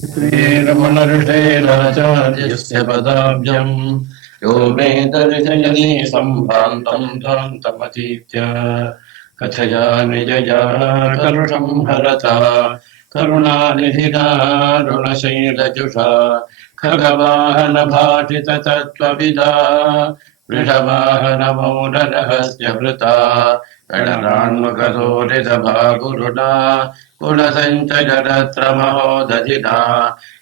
श्रीरमणऋषेराचार्यस्य पदाब्जम् यो मे दर्शयति सम्भ्रान्तम् ध्वान्तमतीत्य कथयामि जया करुणम् हरता करुणानिधिना ऋणशैलजुषा खगवाहनभाषिततत्त्वविदा वृषवाहनमौढरहस्यभृता गणरान्मुखतोरितभागुरुणा गुणसञ्चयरत्रमहोदधिना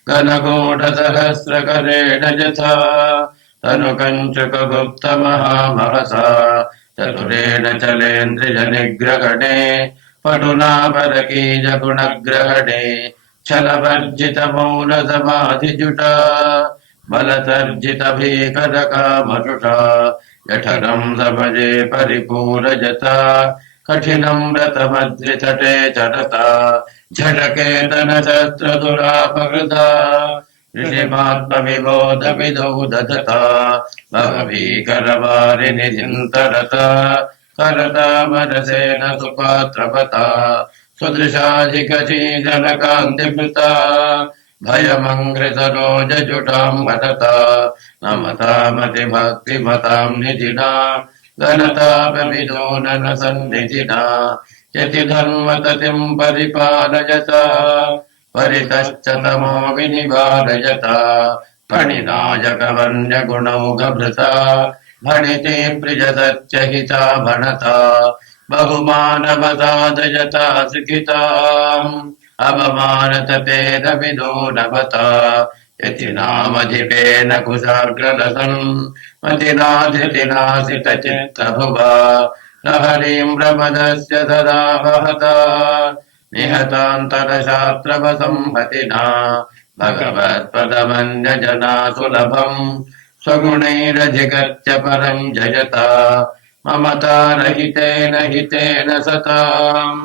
घनगूढसहस्रकरेण यथा तनुकञ्चुकगुप्तमहामहसा चतुरेण चलेन्द्रियनिग्रहणे पटुना परकीयगुणग्रहणे छलवर्जितमौनसमाधिजुषा बलतर्जितभीकरकामरुषा जठरम् सभजे परिपूरजता कठिनम् व्रतमद्रितटे चरता झटकेतनशस्त्रदुरापहृता ऋषिमात्मविबोधविदौ दधता भवभीकरवारिनिधिम् तरता करता मनसेन सुपात्रपता सुदृशाधिकशीलकान्तिवृता भयमङ्घ्रिसरोजजुटाम् वदता नमतामतिभक्तिमताम् निधिना घनतापविदो न सन्निधिना यतिधर्मततिम् परिपालयता परितश्च तमो विनिवारयता फणिनायकवर्ण्यगुणौघभृता भणिते प्रियसत्यहिता भणता बहुमानवसादयता सुखिताम् अवमानततेरविदो नवता यतिनामधिपेन कुशाग्रलसन् मतिनाधितिनासितचित्तभुवा न हरिम् प्रमदस्य सदा वहता निहतान्तरशास्त्रवसंहतिना भगवत्पदमन्यजना सुलभम् स्वगुणैरधिगत्य परम् जयता ममतारहितेन हितेन सताम्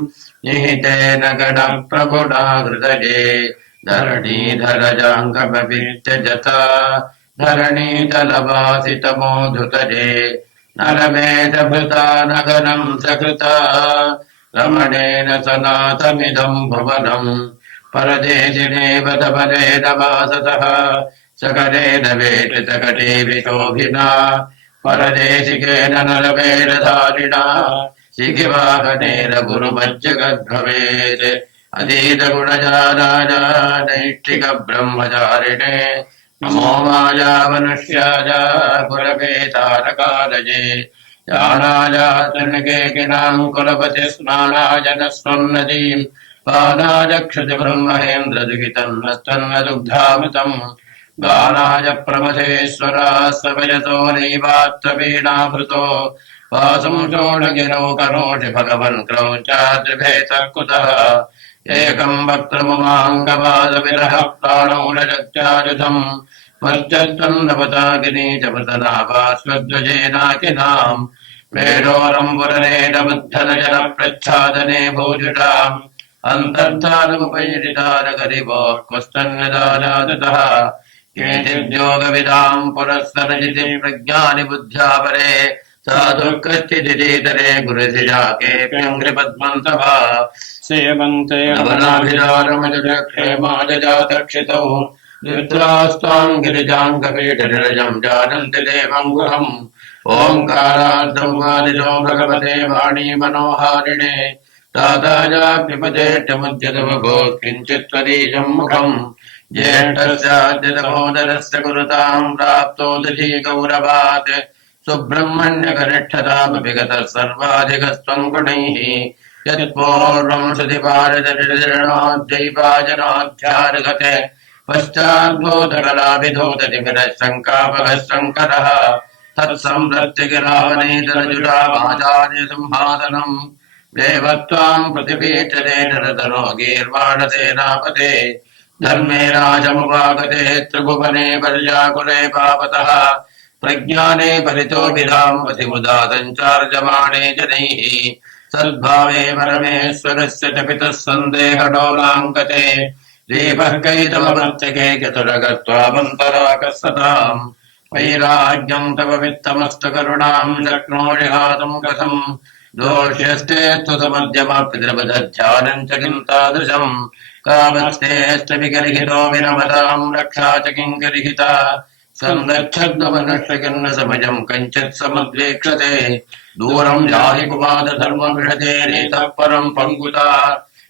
निहितेन गणप्रभुणा हृदये धरणीधरजाङ्गमभित्यजता धरणीतलवासितमोधुतये नरमेधभृता नगरम् सकृता रमणेन सनातमिदम् भुवनम् परदेशिने वदबलेन वासतः सकलेन वेटितकटे विशोभिना परदेशिकेन नरवेदधारिणा शिखिवाहनेन गुरुमज्जगद्भवेत् अधीतगुणजालाय नैष्ठिकब्रह्मचारिणे नमो माया मनुष्याय गुरवे तारकालये यानाय तन्केकिनाम् कुलपति स्नानाय न स्वन्नदीम् पानाय क्षुतिब्रह्महेन्द्रदुहितम् नस्तन्न दुग्धामृतम् गानाय प्रमथेश्वरा सवयतो नैवात्तवीणाभृतो वासं चोडगिरौ करोषि भगवन् क्रौञ्चाद्रिभेतः कुतः एकम् वक्त्रमुमाङ्गपादविरह प्राणौ न जत्यायुधम् वर्चत्वम् नवतागिनी च मृतनाभास्वध्वजेनाकिनाम् वेणोरम्बुरनेन बुद्धनजनप्रच्छादने भूजुषाम् अन्तर्धानमुपैरितारगरिवो क्वस्तन्यदानादतः केचिद्योगविदाम् पुरःसरजिति प्रज्ञानि बुद्ध्या परे साधुर्कश्चिदितरे गुरुधिजा केऽप्यङ्घ्रिपद्मन्तवा सेवन्ते नवनाभिधारमजक्षेमाजजातक्षितौ द्वित्रास्त्वाम् गिरिजाङ्गपीठनिरजम् जानन्ति देवम् गुहम् ओङ्कारार्धम् वादिनो भगवते वाणी मनोहारिणे ताताजाप्यपदेष्टमुद्यतमभो किञ्चित् त्वदीयम् मुखम् ज्येष्ठस्याद्यतमोदरस्य कुरुताम् प्राप्तो दधीगौरवात् सुब्रह्मण्यकनिष्ठतामपि गतः सर्वाधिकस्त्वम् गुणैः यत्पूर्वम् श्रुतिपारदर्शनाद्यैवाजनाध्यार्गते पश्चाद्भूतकलाभिधूततिमिरः शङ्कापगः शङ्करः तत्संवृत्तिगिरावनेतरजुषामाचार्य सिंहासनम् देवत्वाम् प्रतिपीठने नरतनो गीर्वाणसेनापते धर्मे राजमुपागते त्रिभुवने पर्याकुले पापतः प्रज्ञाने परितो विराम् पतिमुदा सञ्चार्यमाणे जनैः सद्भावे परमेश्वरस्य च पितः सन्देहडोलाङ्कते दीपः कैतववर्तके चतुरगत्वामन्तराकः सताम् वैराग्यम् तव वित्तमस्तु करुणाम् शक्नोषि हातुम् कथम् दोष्यस्ते त्वमध्यमपितृपदध्यानम् च किम् तादृशम् कामस्तेऽस्तविगर्हितो विनमताम् रक्षा च किङ्करिहिता सन्दच्छद्मनुष्यकिन्नसमजम् कञ्चित् समुद्वेक्षते दूरम् याहि कुमारधर्मविषते रेतः परम् पङ्गुता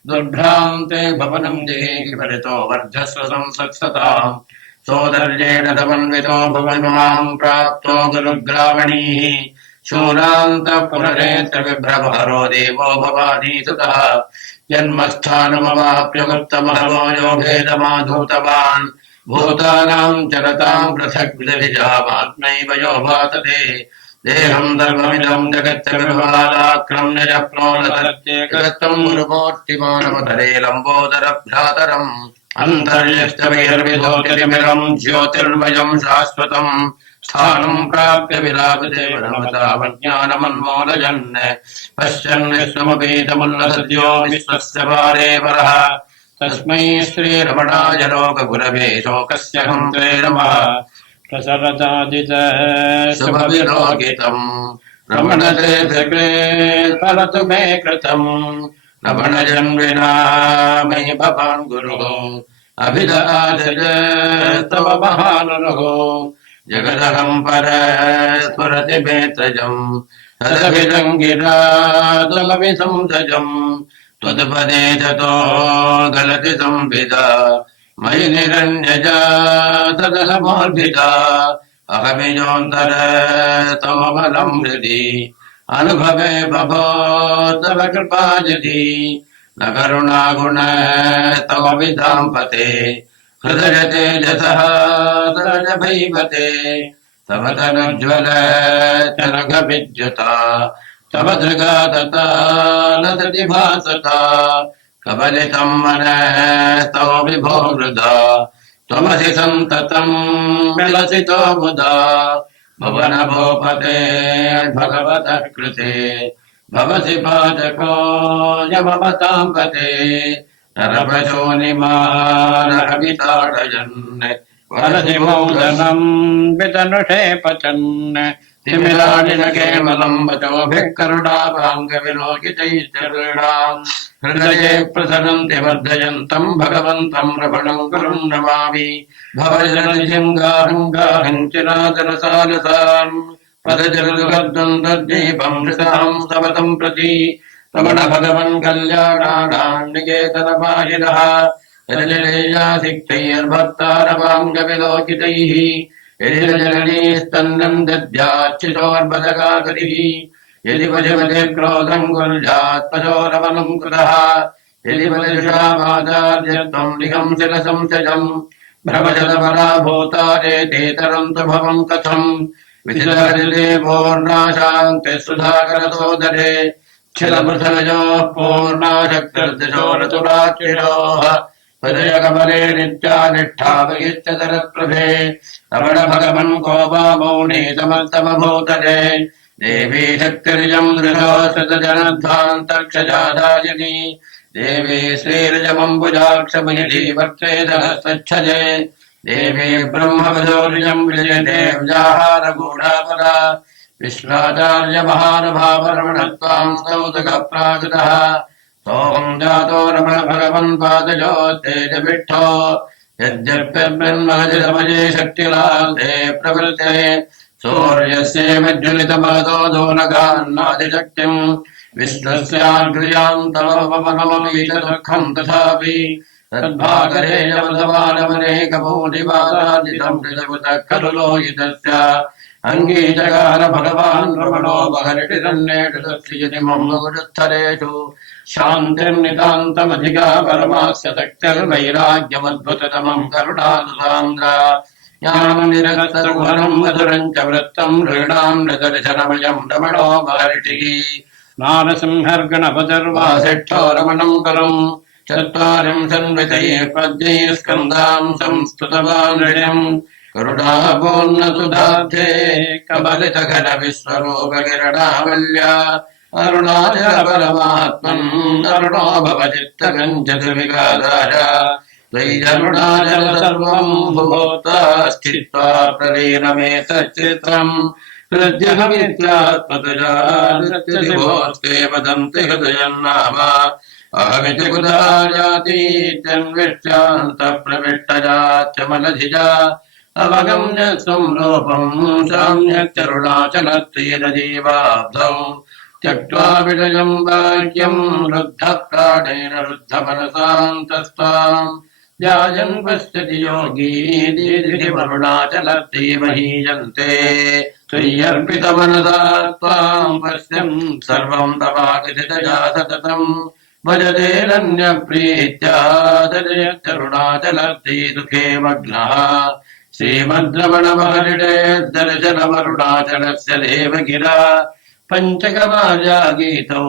दुर्भ्रान्ते भवनम् देहि परितो वर्धस्व संसत्सताम् सोदर्येण समन्वितो भुवनमाम् प्राप्तो गुरुग्रावणीः शूरान्तः पुनरेत्र विभ्रमहरो देवो भवानीसुतः जन्मस्थानमवाप्य गुप्तमहवो यो भेदमाधूतवान् भूतानाम् चरताम् पृथक् विदभिजामात्मैव यो भासते देहम् धर्ममिदम् जगच्चक्रम्य जप्नोलतम् गुरुमूर्तिमानमधरे लम्बोदरभ्रातरम् अन्तर्यष्टविर्विधोतिरिमिरम् ज्योतिर्मयम् शाश्वतम् स्थानम् प्राप्य विराजते वज्ञानमन्मोदयन् पश्यन् विश्वमपीतमुल्लसद्यो विश्वस्य पारे परः तस्मै श्रीरमणाय लोकगुरवे शोकस्य हन्त्रे नमः प्रसरतादितः शुभविलोकितम् रमणते फलतु मे कृतम् रमणजन्विना मयि भवान् गुरुः अभिदादज तव महानुः जगदहम् पर स्फुरति मे त्रजम् तदभिरङ्गिरा तमभिसंसजम् त्वत्पदे ततो गलति संविदा मयि निरन्यजा तदलमोर्भिदा अहमिजोऽन्तर तमबलम् हृदि अनुभवे बभो तव कृपा यदि न करुणागुण तव विदाम् पते हृदय तेजसः तरजभैवते तव तनुज्ज्वल चरघविद्युता तव दृगादता लसति भासता कबलितम् मनस्तव विभो हृदा त्वमसि सन्ततम् विलसितो मुदा भवन भूपते भगवतः कृते भवसि पाचको यमवताम् पते नरभजोनिमानहविताडयन् वरसि मौदनम् वितनुषे पचन् तिमिराणि न केवलम् वचोभिः करुणाभाङ्गविलोकितैश्चरीणाम् हृदये प्रसरन्ति वर्धयन्तम् भगवन्तम् रमणम् गुरुम् नमामि भवजनजिङ्गाहङ्गाहम् चिराचरसालसाम् पदजलदुर्गद्वम् तद्दीपम् हृताम् सवतम् प्रति रमण भगवन् कल्याणानाम् निकेतनपाहिनः जलजलेयासिक्तैर्भक्तारवाङ्गविलोकितैः यदिजननीस्तन्नम् दद्याच्युतोर्बदगागतिः यदि वजवदे क्रोधम् कुर्यात् पशोरवनम् कृतः यदि वदृशामाचार्यत्वम् निगंसिलसंशयम् भ्रमजलपराभूतारेते तरन्तु भवम् कथम् विधिलहरिदेवोर्नाशान्ते सुधाकरसोदरे छिलपृथलयोः पूर्णाशक्तिर्दिशोरतुराक्षिणोः हृदयकमले नित्यानिष्ठावयिश्चतरप्रभे रमण भगवन् को वा मौने समस्तमभूतले देवी शक्तिर्यम् दृढोऽसृतजनध्वान्तर्क्षजादायिनी देवी श्रीरजमम्बुजाक्षमयिनी वर्तेदहस्तच्छजे देवी ब्रह्मवधूर्यम् विजयते व्याहारगूढापरा विश्वाचार्य महानुभावरमणत्वाम् स्तौतकप्राकृतः सोऽहम् जातो रमण भगवन् पादयोत्तेजविट्ठो यद्यप्यन्महजसमये शक्तिलाभे प्रवृते सूर्यस्येवज्ज्वलितमहतो दोनगान्नादिशक्तिम् विश्वस्याग्र्याम् तवममममीशदुःखम् तथापि तद्भागरेयवधवानमनेकभूतिवादादितम् हृदयवतः खलु लोहितस्य अङ्गीचकार भगवान् रमणो बहरिटिरन्नेटि मम गुरुस्थलेषु शान्तिर्नितान्तमधिका परमास्य शक्तिर्वैराग्यमद्भुततमम् करुणासान्द्रा ज्ञाननिरस्तरुहरम् मधुरम् च वृत्तम् नृणाम् नृदर्शनमयम् रमणो बहरिटिः नारसिंहर्गणपतिर्वासिष्ठो रमणम् परम् चत्वारिंशन्वितैः पद्यैः स्कन्धाम् संस्तुतवान् हृदयम् करुणापूर्णसुधाब्धे कबलितघन विश्वरूपकिरणावल्या अरुणाचल परमात्मन् अरुणो भवचित्तकञ्चविकाराय त्वय्यरुणाचल सर्वम् भूता स्थित्वा प्रलीनमेतच्चित्रम् हृद्यहमित्यात्मतुजा नृत्यदिभोस्ते वदन्ति हृदयन्नाम अहमिति कुतार्यातीत्यन्विष्यान्तप्रविष्टजात्यमलधिजा अवगम्य संरूपम् साम्यक्तरुणाचलत्रीरजीवाब्धौ त्यक्त्वा विजयम् वाक्यम् रुद्धप्राणेन रुद्धमनसान्तस्त्वाम् ध्यायन् पश्यति योगी दीर्घमरुणाचलत्रीमहीयन्ते त्वय्यर्पितमनसा त्वाम् पश्यन् सर्वम् तवाकृतितया सततम् भजतेरन्यप्रीत्या तरुणाचलत्री सुखे मग्नः श्रीमद्रमणमहरिणे दर्शनमरुणाचलस्य देवगिरा पञ्चकमार्या गीतौ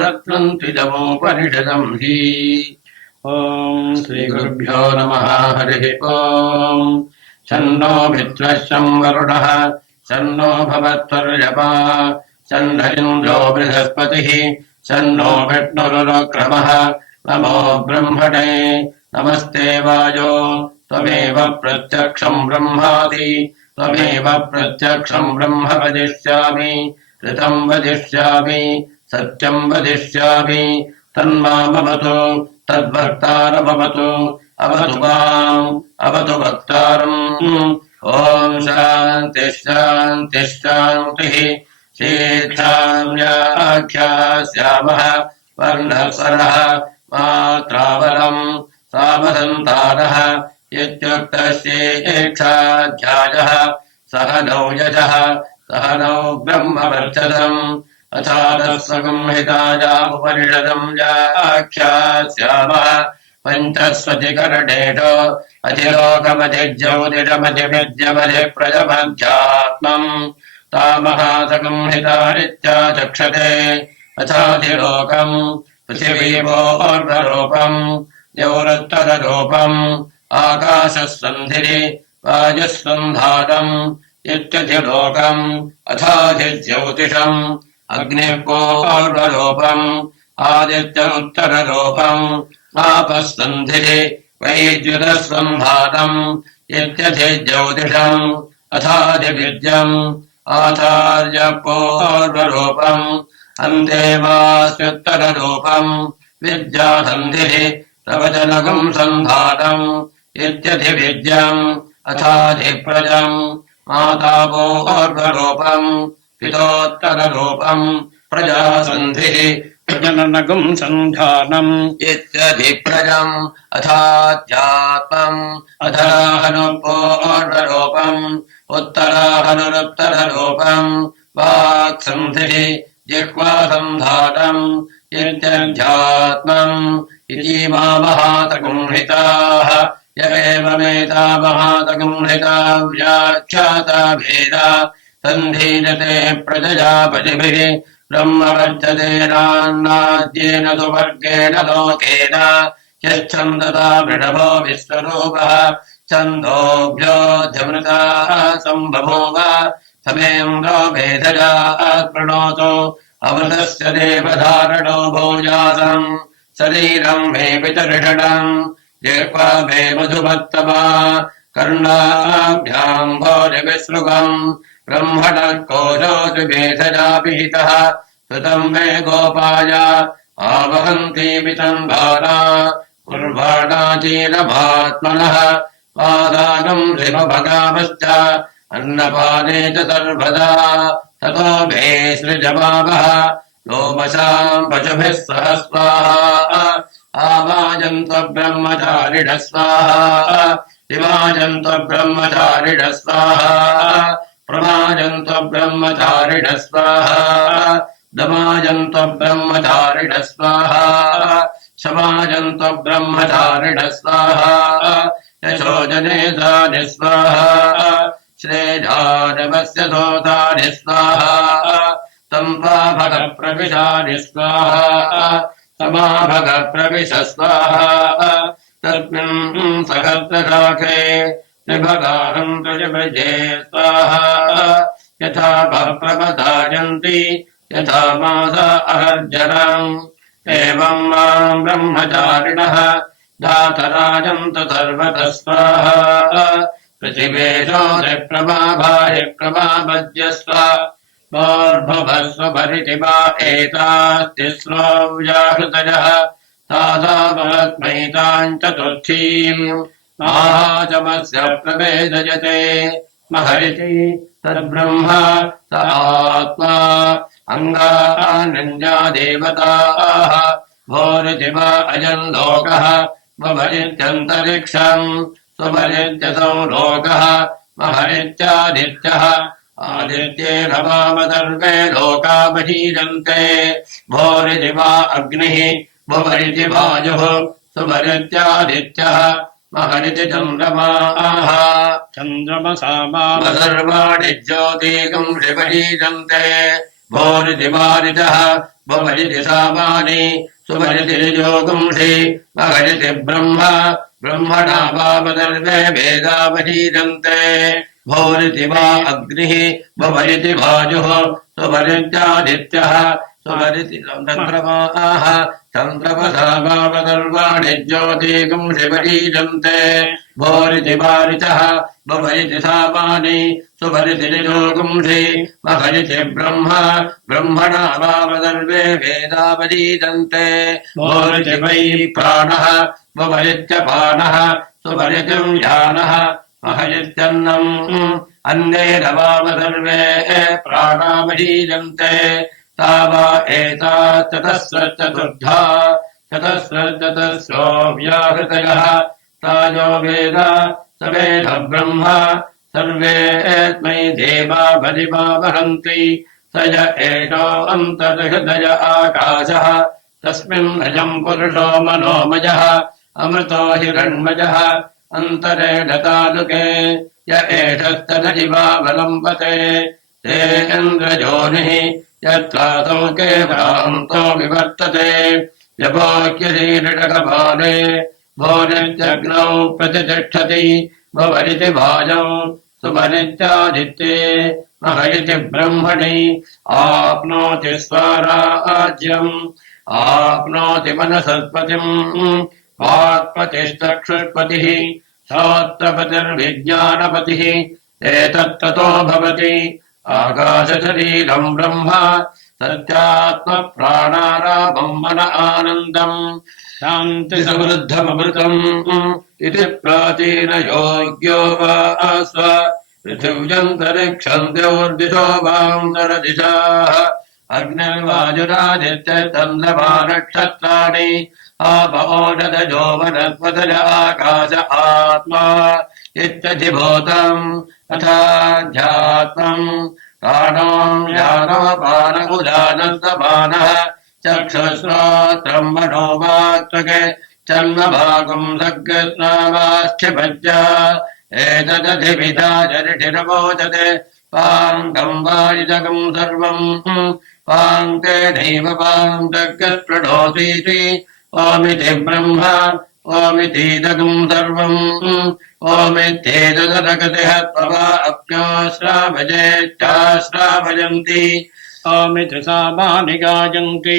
रत्नम् त्रिजमोपनिषदम् हि ॐ श्रीगुरुभ्यो नमः हरिः ॐ शन्नो मित्रः वरुणः शन्नो भवत्वर्यमा शन्नो बृहस्पतिः शन्नो विष्णुरुक्रमः नमो ब्रह्मणे नमस्ते वायो त्वमेव प्रत्यक्षम् ब्रह्मासि त्वमेव प्रत्यक्षम् ब्रह्म वदिष्यामि ऋतम् वदिष्यामि सत्यम् वदिष्यामि तन्मामवतु तद्भक्तारमवतु अवतु माम् अवतु वक्तारम् ॐ शान्तिः शान्तिः शान्तिः शीघ्राम्याख्यास्यामः वर्णस्वरः मात्रावरम् सामसन्तानः इत्युक्तस्येक्षाध्यायः सह नौ यजः सह नौ ब्रह्मवर्चसम् अथारस्वगंहितायामुपनिषदम् व्याख्यास्यामः पञ्चस्वतिकरणेषु अधिलोकमधिज्योतिषमधिविद्यमधिप्रजमध्यात्मम् तामहासगंहितानित्याचक्षते अथाधिलोकम् पृथिवीवोर्वरूपम् द्यौरुत्तररूपम् आकाशः सन्धिरि वायुः सन्धानम् इत्यधिलोकम् अथाधिज्योतिषम् अग्निः पूर्वरूपम् आदित्यमुत्तररूपम् आपः सन्धिरि वैद्युतः सन्धानम् इत्यधिज्योतिषम् अथाधिविद्यम् आचार्यः पूर्वरूपम् अन्तेवास्युत्तररूपम् विद्यासन्धिः प्रवचनकम् सन्धानम् इत्यधिविद्यम् अथाधिप्रजम् माता पूर्वरूपम् पितोत्तररूपम् प्रजासन्धिः प्रजननगम् सन्धानम् इत्यधिप्रजम् अथाध्यात्मम् अधराहनुपूर्वरूपम् उत्तराहनुरुत्तररूपम् वाक्सन्धिः जिह्वासन्धानम् इत्यध्यात्मम् इतीमामहातगुंहिताः य एवमेता महातगुंहिता व्याख्याता भेदा सन्धीयते प्रजयापतिभिः ब्रह्मवर्चते नान्नाद्येन सुवर्गेण लोकेन यच्छन्दता वृषभो विश्वरूपः छन्दोभ्योऽध्यमृताः सम्बभूव समेन्द्रो भेदजात् प्रणोतो अमृतस्य देवधारणो भूयासम् शरीरम् मे पितर्षणम् जिह्वा मे मधुमत्तमा कर्णाभ्याम् भोजविश्रुवम् ब्रह्मणः कोशोऽजुभेदजाभिहितः सुतम् मे गोपाय आवहन्ति वितम्भाना कुर्वाणाचीनमात्मनः पादानम् शिवभगामश्च अन्नपाने च सर्वदा ततो मे सृजमावः लोमशाम् पशुभिः सह स्वाहा आवाजन्त्व ब्रह्मचारिणः स्वाहा शिवाजन्त्व ब्रह्मचारिणः स्वाहा प्रमाजन्त्व ब्रह्मचारिणः स्वाहा दमाजन्त्व ब्रह्मचारिणः स्वाहा शमाजन्त्व ब्रह्मचारिणः स्वाहा यशोजने सानि स्वाहा श्रेजानवस्य सोतानि स्वाहा सम्पाभगप्रविशानि स्वाहा समाभगप्रविश स्वाहा तस्मिन् सहस्रशाखे त्रिभगाहम् त्रिजभृजे स्वाहा यथा प्रपदायन्ति यथा मासा अहर्जनम् एवम् माम् ब्रह्मचारिणः दातराजन्त सर्वतः स्वाहा पृथिवेशो प्रभाभाय प्रभावज्यस्व भोर्भुवस्व भरितिमा एतास्तिस्रो व्याहृतयः तासामस्मैताम् चतुर्थीम् महाचमस्य प्रवेदयते महरिति तद्ब्रह्म स आत्मा अङ्गान्या देवताः भोरिति वा अयम् लोकः मभरित्यन्तरिक्षम् स्वभरित्यसौ लोकः महरित्यादित्यः आदित्येन वामदर्वे लोका बहीजन्ते भोरिति वा अग्निः भुवरिति वायुः सुभरित्यादित्यः महरिति चन्द्रमाः सर्वाणि ज्योतिकम् शिवहीजन्ते भोरिति वारितः भुवरिति सामानि सुभरिति जोगुंषि महरिति ब्रह्म ब्रह्मणा वामदर्वे वेदावहीजन्ते भोरिति वा अग्निः भुवरिति वायुः सुभरित्यादित्यः सुभरिति चन्द्रमाः चन्द्रमसा वामदर्वाणि ज्योतिकम् शिवहीजन्ते भोरिति वारितः भुवरिति सामानि सुभरिति जोगुंषि महरिति ब्रह्म ब्रह्मणा वामदर्वे वेदावहीजन्ते भोरिति वै प्राणः भुवरित्यपानः सुभरितिम् यानः महरित्यन्नम् अन्नेन वामदर्वे प्राणावहीजन्ते तावा एताच्चतस्रश्चतुर्धा चतस्रश्चतस्रो व्याहृतयः तायो वेद स वेद ब्रह्म सर्वे एस्मै देवा भजिमा वहन्ति स य एषो अन्तर्हृदय आकाशः तस्मिन् अयम् पुरुषो मनोमयः अमृतो हिरण्मयः अन्तरेण तालुके य एषस्तनजिवावलम्बते तेन्द्रयोनिः यत्रासौ केवलान्तो विवर्तते व्यभोक्यशीलिटकपाले भोरित्यग्नौ प्रतिष्ठति भवरिति भाजौ सुभरित्यादित्ये महरिति ब्रह्मणि आप्नोति स्वराज्यम् आप्नोति मनसत्पतिम् वाक्पतिश्चक्षुष्पतिः श्रोत्रपतिर्विज्ञानपतिः एतत्ततो भवति आकाशशरीरम् ब्रह्म सत्यात्मप्राणारामम् मन आनन्दम् शान्तिसमृद्धममृतम् इति प्राचीनयोग्यो वा स्व पृथिव्यन्तरिक्षम् द्योर्दिशो वान्तरदिशाः अग्निर्वायुरादित्यचन्द्रमा नक्षत्राणि आप ओषधयो वनस्पतय आकाश आत्मा इत्यधिभूतम् अथाध्यात्मम् प्राणोम् यानोपानकुलानन्दमानः चक्षुश्रोत्रम् मनोवाक्त्वके चर्मभागम् सर्गस्नावाश्चिपज्य एतदधिविधाचरिषिरवोचते पाङ्गम् वारिजगम् सर्वम् पाङ्क्तेनैव पाङ्क्तर्गस्पृढोतीति ओमिति ब्रह्म ओमितीदगम् सर्वम् ओमित्येतदरगतिः त्ववा अप्योश्रावजेत्याश्रावयन्ति ओमिति सामानि गायन्ति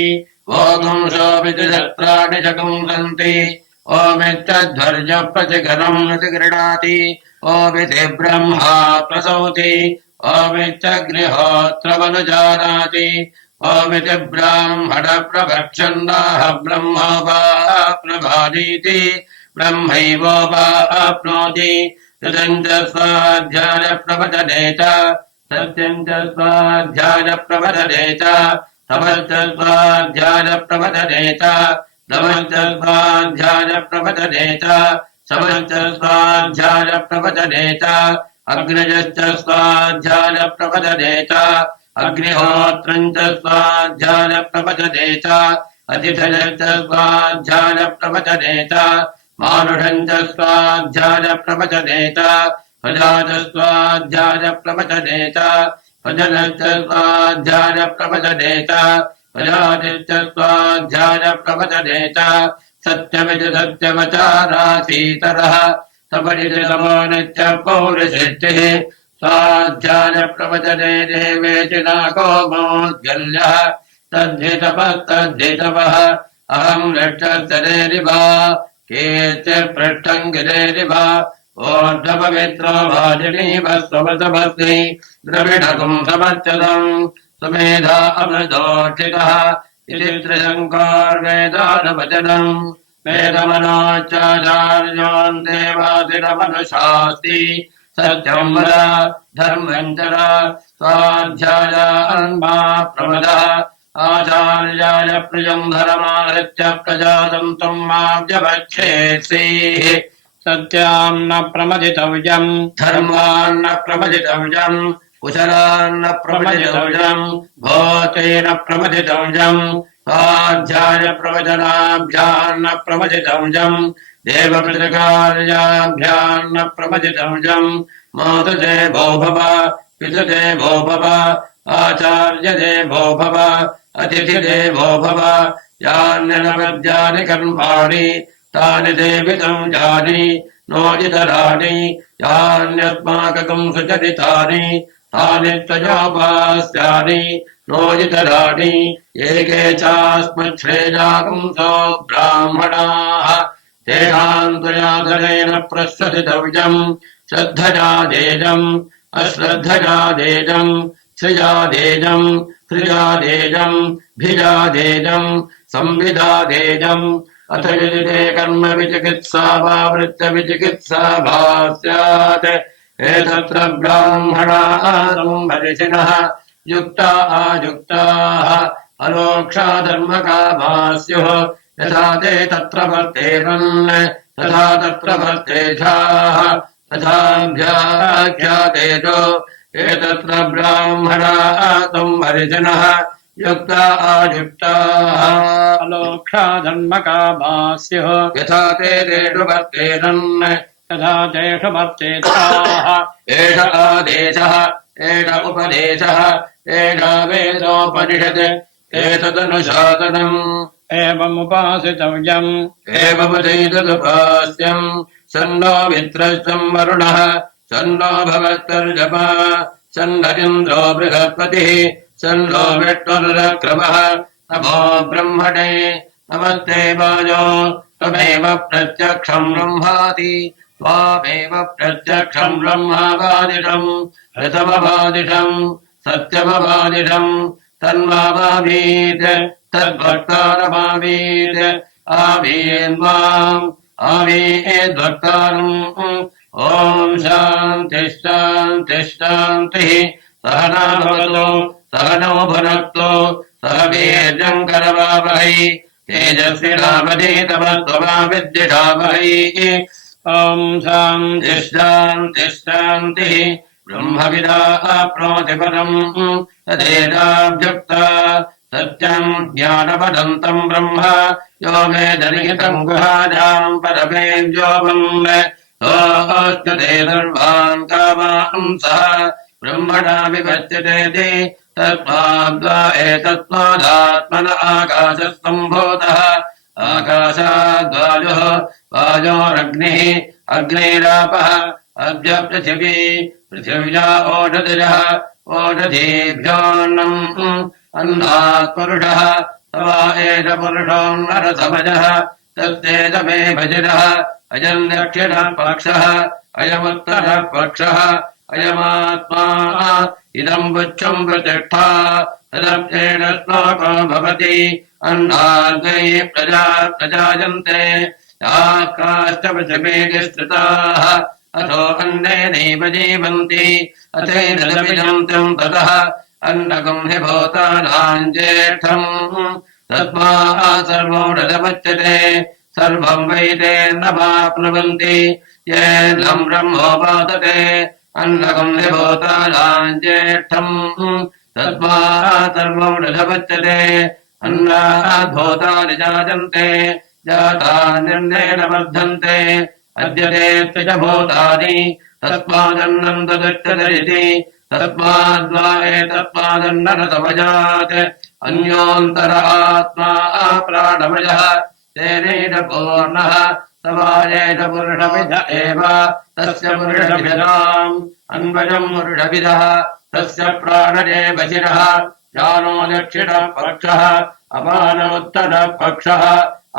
ओगम् शोभिति शस्त्राणि जगुंसन्ति ओमित्यध्वर्य प्रतिगरम् गृह्णाति ओमिति ब्रह्मा प्रसौति ओमित्यग्निहोत्रमनुजानाति ओमिति ब्राह्मण प्रभक्षन्नाः ब्रह्मोपाप्नभातीति ब्रह्मैवोपाप्नोति तदम् च स्वाध्यायप्रवचने च सत्यम् च स्वाध्यायप्रवचने च तपश्च स्वाध्यायप्रवचने च दमश्च स्वाध्यायप्रवचने च समश्च स्वाध्यायप्रवचने च अग्निजश्च स्वाध्यायप्रवचने च अग्निहोत्रम् च स्वाध्यायप्रवचने च अतिथयश्च स्वाध्यायप्रवचने च मानुषम् च स्वाध्यायप्रवचने च प्रजा च स्वाध्यायप्रवचने च प्रजनश्च स्वाध्यायप्रवचने च प्रजातिश्च स्वाध्यायप्रवचने च सत्यमिति सत्यवचारासीतरः सपरिति समोनित्य पौरुषिष्टिः स्वाध्यायप्रवचने देवेति नाको मोद्गल्यः तद्धितपस्तद्धितवः अहम् लक्षस्तरेरिव कीर्तिपृष्ठम् गिरेरिव ओर्ध्वपवित्रो वाजिनीव स्वमसमस्ति द्रविणकुम् समच्युतम् सुमेधा अमृतोक्षितः इति त्रिशङ्कार्वेदानवचनम् वेदमनाचार्योन् देवादिरमनुशास्ति सत्यं वद धर्मं चर स्वाध्यायान्मा प्रमदः आचार्याय प्रियं धर्माहृत्य प्रजातन्तं मां व्यवच्छेत्सीः सत्यान्न प्रमदितव्यम् धर्मान्न प्रमदितव्यम् कुशलान्न प्रमदितव्यम् भूतेन प्रमदितव्यम् स्वाध्याय प्रवचनाभ्यान्न प्रमदितव्यम् देवपितृकार्याभ्यान्न प्रमदितव्यम् मातुते भो भव पितुते भो भव आचार्यते भो भव अतिथिते भो भव यान्यनवद्यानि कर्माणि तानि देवितं जानि नोदितराणि यान्यस्माकं सुचरितानि तानि त्वयोपास्यानि नोदितराणि एके चास्मच्छ्रेयागुंसो ब्राह्मणाः तेषाम् त्वयाधनेन प्रश्वसितव्यम् श्रद्धया देजम् अश्रद्धया देजम् श्रिया देजम् क्रिया देजम् भिजा देजम् संविदा देजम् अथ यदि ते कर्म विचिकित्सा वा वृत्तविचिकित्सा वा स्यात् एतत्र ब्राह्मणाः संभरिषिणः युक्ता आयुक्ताः अलोक्षा धर्मकामाः स्युः यथा ते तत्र वर्तेरन् तथा तत्र वर्तेथाः तथाभ्याख्यातेषु एतत्र ब्राह्मणाः संभरिषिणः युक्ता आयुक्ताः अलोक्षा धर्मकामाः स्युः यथा ते तेषु वर्तेरन् तथा तेषु वर्तेताः एष आदेशः एष उपदेशः एष वेदोपनिषत् एतदनुशासनम् एवमुपासितव्यम् एवमुदैतदुपास्यम् सन्नो मित्रश्चम् वरुणः सन्नो भवत्तर्जपः सन्नरिन्द्रो बृहस्पतिः सन्नो विष्णुरुक्रमः नमो ब्रह्मणे नमस्ते वायो त्वमेव प्रत्यक्षम् ब्रह्माति त्वामेव प्रत्यक्षम् ब्रह्मावादिषम् ऋतमवादिषम् सत्यमवादिषम् तन्मावावीत् तद्भक्तारमावीत् आवीन्वाम् आवीद्भक्तारम् ॐ शान्तिः शान्तिः शान्तिः सहना भवतु सहनो भुनक्तु सह वीर्यम् करवावहै तेजस्विनावधीतमस्त्वमा विद्युषावहै ॐ शान्तिः शान्तिः शान्तिः ब्रह्मविदाः प्रोतिपदम् तदेताभ्युक्ता सत्यम् ज्ञानपदन्तम् ब्रह्म यो मे दनिहितम् गुहायाम् परमेव्योपम् सोऽस्तुते सर्वान् कामान् सः ब्रह्मणा विपच्यतेति तस्माद्वा एतस्मादात्मन आकाशस्तम्भूतः आकाशाद्वायुः वायोरग्निः अग्निरापः अद्य पृथिवी पृथिव्या ओषधिरः ओषधीभ्योऽन्नम् अन्नात् पुरुषः तवा एष पुरुषोऽन्नरसमजः तस्तेजमे भजिरः अयम् दक्षिणः पक्षः अयमुत्तरः पक्षः अयमात्मा इदम् पुच्छम् प्रतिष्ठा तदप्येन श्लोको भवति अन्नाद्वै प्रजा प्रजायन्ते याः काश्च पृथिवीतिष्ठिताः अथो अन्नेनैव जीवन्ति अथैनदमिजन्तम् ततः अन्नकम् हि भूतानाम् ज्येष्ठम् तस्मात् सर्वोऽडमुच्यते सर्वम् वै तेऽन्नमाप्नुवन्ति येनम् ब्रह्मोपासते अन्नकम् हि भूतानाम् ज्येष्ठम् तस्मात् सर्वोऽडमुच्यते अन्नात् भूतानि जायन्ते जातान्यन्नेन वर्धन्ते अद्य ते त्रिजभूतानि तस्मादन्नम् तदुच्यते तस्माद्वा एतस्मादन्नरसमजात् अन्योऽन्तर आत्मा प्राणमयः तेनैष पूर्णः समायेष पुरुषविद एव तस्य पुरुषविदाम् अन्वयम् पुरुषविदः तस्य प्राणजे वशिरः ज्ञानो दक्षिणः पक्षः अपानमुत्तरः पक्षः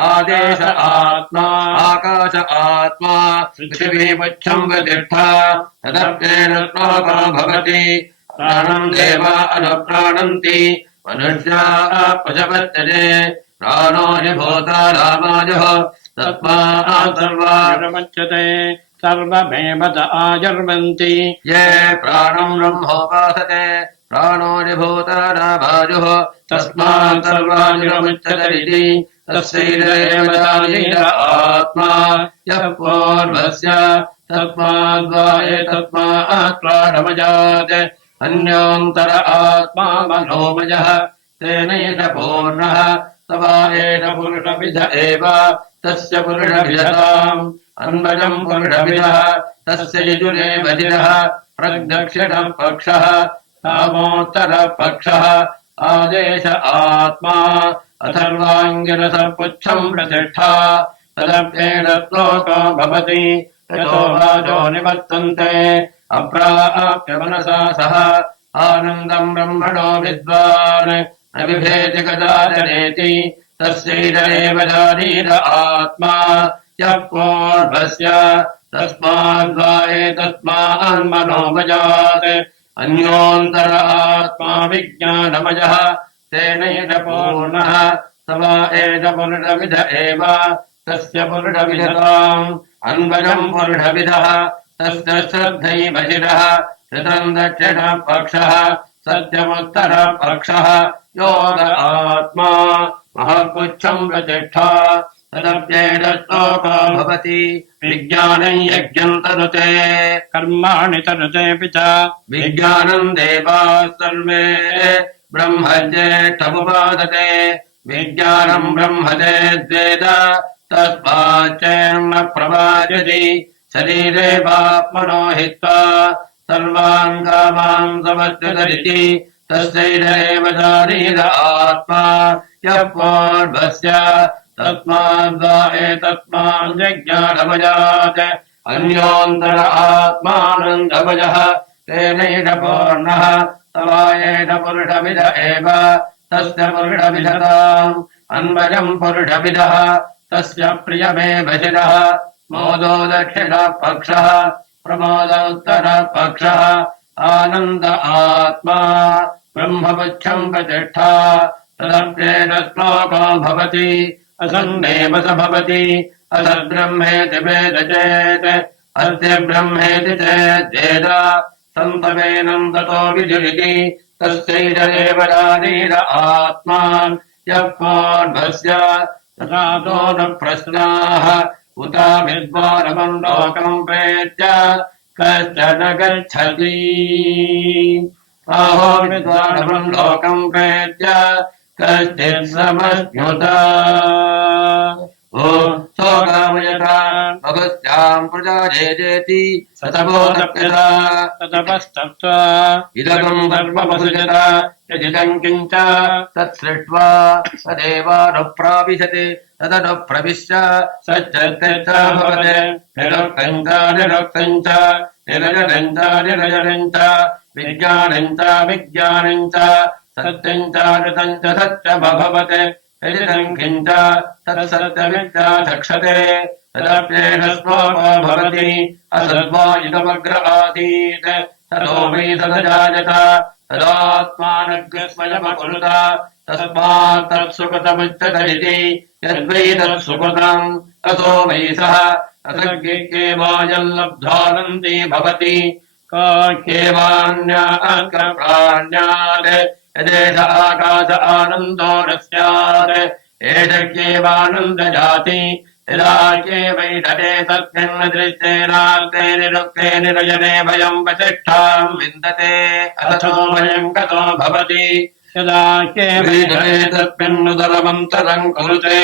आदेश आत्मा आकाश आत्मा पृथिवी पुच्छम् प्रतिष्ठा तदप्येन श्लोको भवति प्राणम् देवा अनुप्राणन्ति मनुष्या पशपत्यते प्राणो हि भूतानामायुः तस्मात् सर्वा प्रमुच्यते सर्वमेव च आयुर्वन्ति ये प्राणम् ब्रह्मोपासते प्राणो हि भूतानामायुः तस्मात् सर्वायुरमुच्यते इति तस्यैव चालीन आत्मा यः पूर्वस्य तस्माद्वा एतस्मात् प्राणमयात् अन्योऽन्तर आत्मा मनोमयः तेनैष पूर्णः तवा एष पुरुषविध एव तस्य पुरुषविधताम् अन्वयम् पुरुषविदः तस्य यजुरेव जिरः प्रदक्षिणः पक्षः कामोत्तरः पक्षः आदेश आत्मा अथर्वाङ्गिरसः पुच्छम् प्रतिष्ठा तदप्येन श्लोको भवति यतो वाचो निवर्तन्ते अप्राप्य मनसा सह आनन्दम् ब्रह्मणो विद्वान् न बिभेति कदाचरेति तस्यैरेव जानीत आत्मा यः पूर्वस्य तस्माद्वा एतस्मान्मनोमयात् अन्योऽन्तर आत्मा विज्ञानमयः तेनैष पूर्णः तवा एष पुरुषविद एव तस्य पुरुषविदताम् अन्वयम् पुरुषविदः तस्य श्रद्धैव शिरः श्रुतम् दक्षिणः पक्षः सत्यमुत्तरः पक्षः योग आत्मा महपुच्छम् प्रतिष्ठा तदप्येष श्लोको भवति विज्ञानम् यज्ञम् तनुते कर्माणि तनुतेऽपि च विज्ञानम् देवाः सर्वे ब्रह्मज्येष्ठमुपादते विज्ञानम् ब्रह्मते द्वेद तस्माच्चेन्न प्रवाचति शरीरे वाप्मनो हित्वा सर्वान् कामान् समस्यतरिति तस्यैरेव जानीत आत्मा यः पूर्वस्य तस्माद्वा एतस्माज्ज्ञानमयात् अन्योऽन्तर आत्मानन्दमयः तेनैष पूर्णः तवा एष पुरुषविद एव तस्य पुरुषविदताम् अन्वयम् पुरुषविदः तस्य प्रियमेव शिरः मोदो दक्षिणः पक्षः प्रमोदोत्तरः पक्षः आनन्द आत्मा ब्रह्मपुच्छम् प्रतिष्ठा तदप्येष श्लोको भवति असन्नेव स भवति असद्ब्रह्मेति वेद चेत् अस्य ब्रह्मेति चेद्वेद सन्तवेनम् ततो विदुरिति तस्यैरेव जानीत आत्मा यः पूर्वस्य तथातो न प्रश्नाः उत विद्वानमम् लोकम् प्रेत्य कश्चन गच्छति आहो विद्वानमम् लोकम् प्रेत्य कश्चित् समश्नुत ओ सोगामयता भगस्याम् प्रजा जेजेति सतबोधप्यता ततपस्तप्त्वा इदगम् सर्वमसृजत यदिदम् किञ्च तत्सृष्ट्वा तदेवानुप्राविशति तदनुप्रविश्य सच्चरित्र भवते निरुक्तम् च निरुक्तम् च निरजनम् च निरजनम् च विज्ञानम् च विज्ञानम् च सत्यम् च ऋतम् च सत्यमभवत् यदिदम् किञ्च तत्सत्यमित्या चक्षते तदप्येष श्लोको भवति असद्वा इदमग्र आसीत् ततो वै तदजायत तदात्मानग्रस्वयमकुरुत तस्मात् तत्सुकृतमुच्यत इति यद्वै तत्सुकृतम् असो वै सः असज्ञेवायल्लब्धानन्दी भवति काह्येवान्याग्रप्राण्यात् यदेष आकाश आनन्दो न स्यात् एष क्येवानन्दजाति यदा क्येवैषते तस्मिन् दृश्येनार्थे निरुक्ते निरजने भयम् वसिष्ठाम् विन्दते अथो भयम् गतो भवति यदा क्येवैषते तस्मिन्नुदरमन्तरम् कुरुते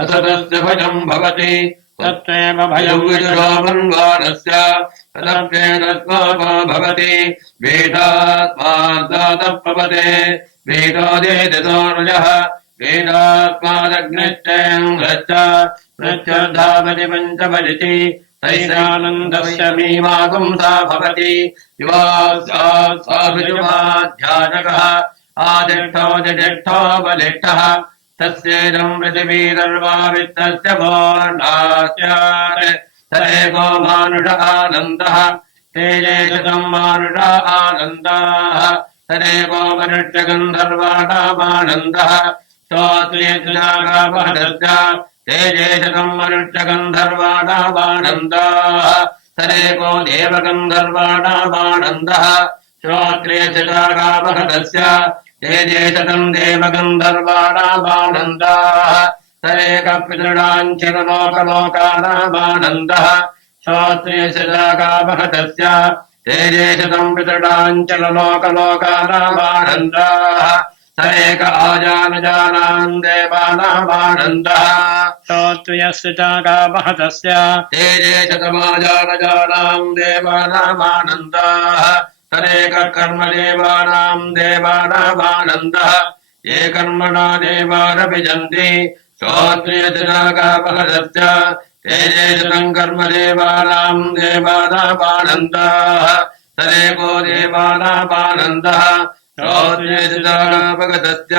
अथ तस्य भयम् भवति तत्त्वेव भयम् भयम् विदुषो मन्वानस्य तदप्येष श्लोको भवति वेदात्मादातः पवते वेदोदेदितोर्यः वेदात्मादग्निश्चेन्द्रश्च प्रत्यर्धावति पञ्चवदिति तैरानन्दस्य मीमागुंसा भवति युवा स्वाभिजुवाध्यानकः आदिष्ठोदिष्ठो बलिष्ठः तस्येदम् पृथिवीर्वा वित्तस्य पूर्णा स्यात् स एको मानुष आनन्दः तेजेशतम् मानुष आनन्दाः तदेवो मनुष्यगन्धर्वाणामानन्दः श्रोत्रियजनागावहदस्य तेजेशतम् मनुष्यगन्धर्वाणामानन्दाः तदेवो देवगन्धर्वाणामानन्दः श्रोत्रियजनागावहदस्य तेजेशतम् देवगन्धर्वाणामानन्दाः तदेकपितृणाञ्चललोकलोकानामानन्दः श्रोत्रियजनागावहदस्य तेजेशतम् पितृणाञ्चललोकलोकानामानन्दाः स एक आजानजानान् देवानामानन्दः श्रोत्रियस्य चागावहतस्य तेजेशतमाजानजानाम् देवानामानन्दाः तदेक कर्मदेवानाम् देवानामानन्दः ये कर्मणा देवानभिजन्ति श्रोत्रियजनागावहतस्य तेजेशतम् कर्मदेवानाम् देवानामानन्दाः तदेको देवानामानन्दः श्रोत्रियजनागावहतस्य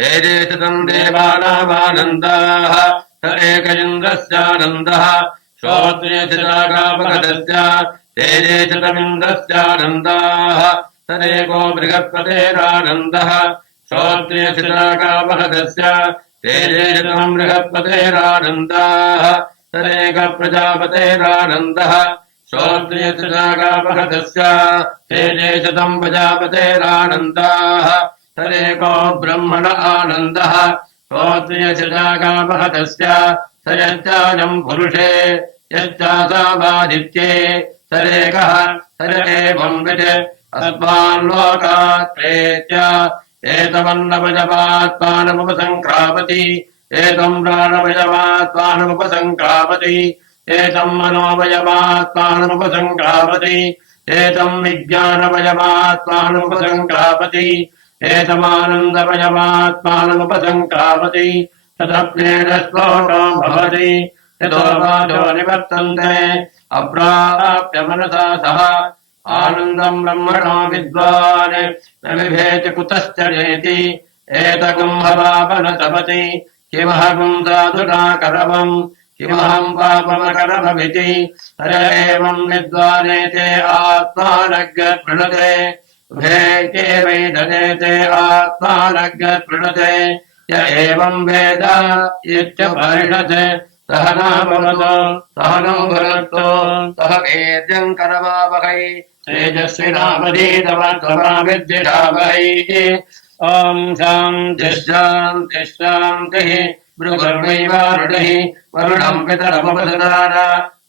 तेजेशतम् देवानामानन्दाः तदेक इन्द्रस्यानन्दः श्रोत्रियजनागावहतस्य तेजेशतमिन्द्रस्यानन्दाः तदेको बृहस्पतेरानन्दः श्रोत्रियजनागावहतस्य तेजेशतम् बृहस्पतेरानन्दाः तदेक प्रजापतेरानन्दः श्रोत्रियजनागावहतस्य तेजेशतम् प्रजापतेरानन्दाः तदेको ब्रह्मण आनन्दः श्रोत्रियजनागावहतस्य स यच्चायम् पुरुषे यच्चासावादित्ये तदेकः तद एवम् वित् अस्मान् लोकात् प्रेत्य एतमन्नवयमात्मानमुपसङ्क्रामति एतम् प्राणवयमात्मानमुपसङ्क्रामति एतम् मनोवयमात्मानमुपसङ्क्रामति एतम् विज्ञानवयमात्मानमुपसङ्क्रामति एतमानन्दवयमात्मानमुपसङ्क्रामति तदप्येन श्लोको भवति यतो वाचो निवर्तन्ते अप्राप्य मनसा सह आनन्दम् ब्रह्मणो विद्वान् न बिभेति कुतश्च नेति एतकम् हवापनतपति किमहम् साधुना करवम् किमहम् पापमकरममिति हर एवम् विद्वानेते आत्मानग् प्रणते उभे वैदनेते आत्मानग् प्रणते य एवम् वेद इत्युपनिषत् सहना भवतु सहनो भुनक्तु सह वीर्यम् करवावहै तेजस्विनामधीतमत्वमा विद्विषावहै ॐ शान्तिः शान्तिः शान्तिः भृगुर्वैवारुणिः वरुणम् पितरमुपसदार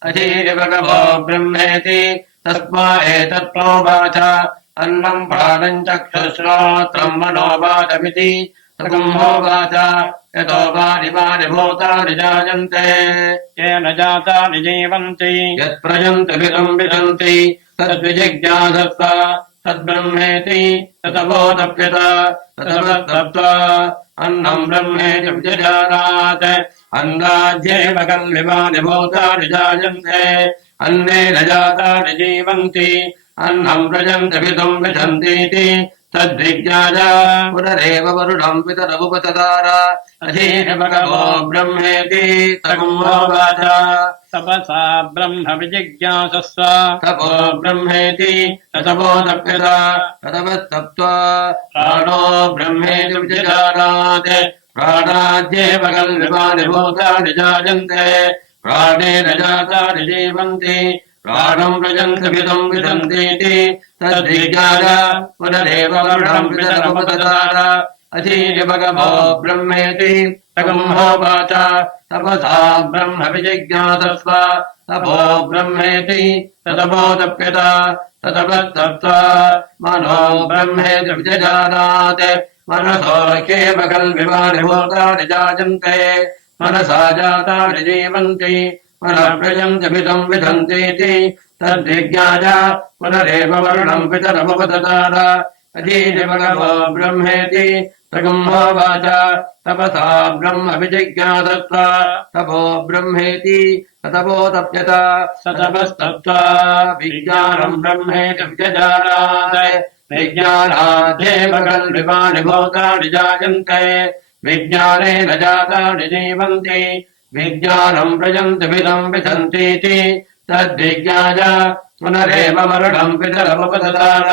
अधीरिवगवो ब्रह्मेति तस्मा एतत्प्रोवाच अन्नम् प्राणम् चक्षुश्रोत्रम् मनोवाचमिति सकुम्भोवाच यतो वानि भूतानि जायन्ते येन जातानि जीवन्ति यत्प्रयन्तमिदम् विशन्ति तद्विजिज्ञासत्व तद्ब्रह्मेति ततबोधप्यत ततवत्तत्वा अन्नम् ब्रह्मेति विजजानात् अन्नाद्येव कल्विमानि भूतानि जायन्ते अन्नेन जातानि जीवन्ति अन्नम् प्रजन्तमिदम् विशन्तीति तद्विज्ञाय पुनरेव वरुणम् पितरमुपसदार अधीनभगवो ब्रह्मेति तकुम्भोवाच तपसा ब्रह्म विजिज्ञासस्व तपो ब्रह्मेति ततपोदप्यत ततवस्तप्त्वा प्राणो ब्रह्मेति विजजानात् प्राणाद्येव कल्विमानि भूतानि जायन्ते प्राणेन जातानि जीवन्ति प्राणम् प्रजन्तमिदम् विदन्तीति तद्विज्ञाय पुनरेव वरुणम् पितरमुपसदार अधीनभगवो ब्रह्मेति तकुम्भोवाच तपसा ब्रह्म विजिज्ञासस्व तपो ब्रह्मेति ततपोदप्यत ततवस्तप्त्वा मनो ब्रह्मेति विजजानात् मनसो ह्येव कल्विमानि भूतानि जायन्ते मनसा जातानि जीवन्ति मनः प्रजन्तमिदम् विदन्तीति तद्विज्ञाय पुनरेव वरुणम् पितरमुपसदार अधीनभगवो ब्रह्मेति तकुम्भोवाच तपसा ब्रह्म विजिज्ञासस्व तपो ब्रह्मेति ततपोदप्यत ततवस्तप्त्वा विज्ञानम् ब्रह्मेति विजजानात् विज्ञानाद्येव कल्विमानि भूतानि जायन्ते विज्ञानेन जातानि जीवन्ति विज्ञानम् प्रजन्तमिदम् विशन्तीति तद्विज्ञाय पुनरेव वरुणम् पितरमुपसदार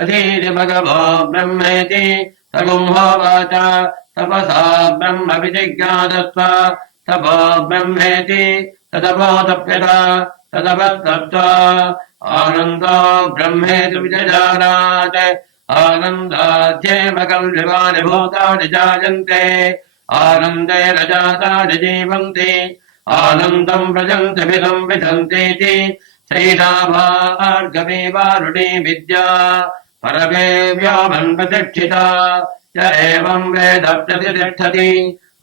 अधीति भगवो ब्रह्मेति तगुंहोवाच तपसा ब्रह्म विजिज्ञासस्व तपो ब्रह्मेति तदपोतप्यत तदपस्तप्त्वा आनन्दो ब्रह्मेति विजजानात् आनन्दाध्येव कल्विवानि भूतानि जायन्ते आनन्दे रजातानि जीवन्ति आनन्दम् व्रजन्ति विदम् विदन्तीति चैषा भार्गवी वारुणी विद्या परमे व्योमन्वतिष्ठिता य एवम् वेद प्रतिष्ठति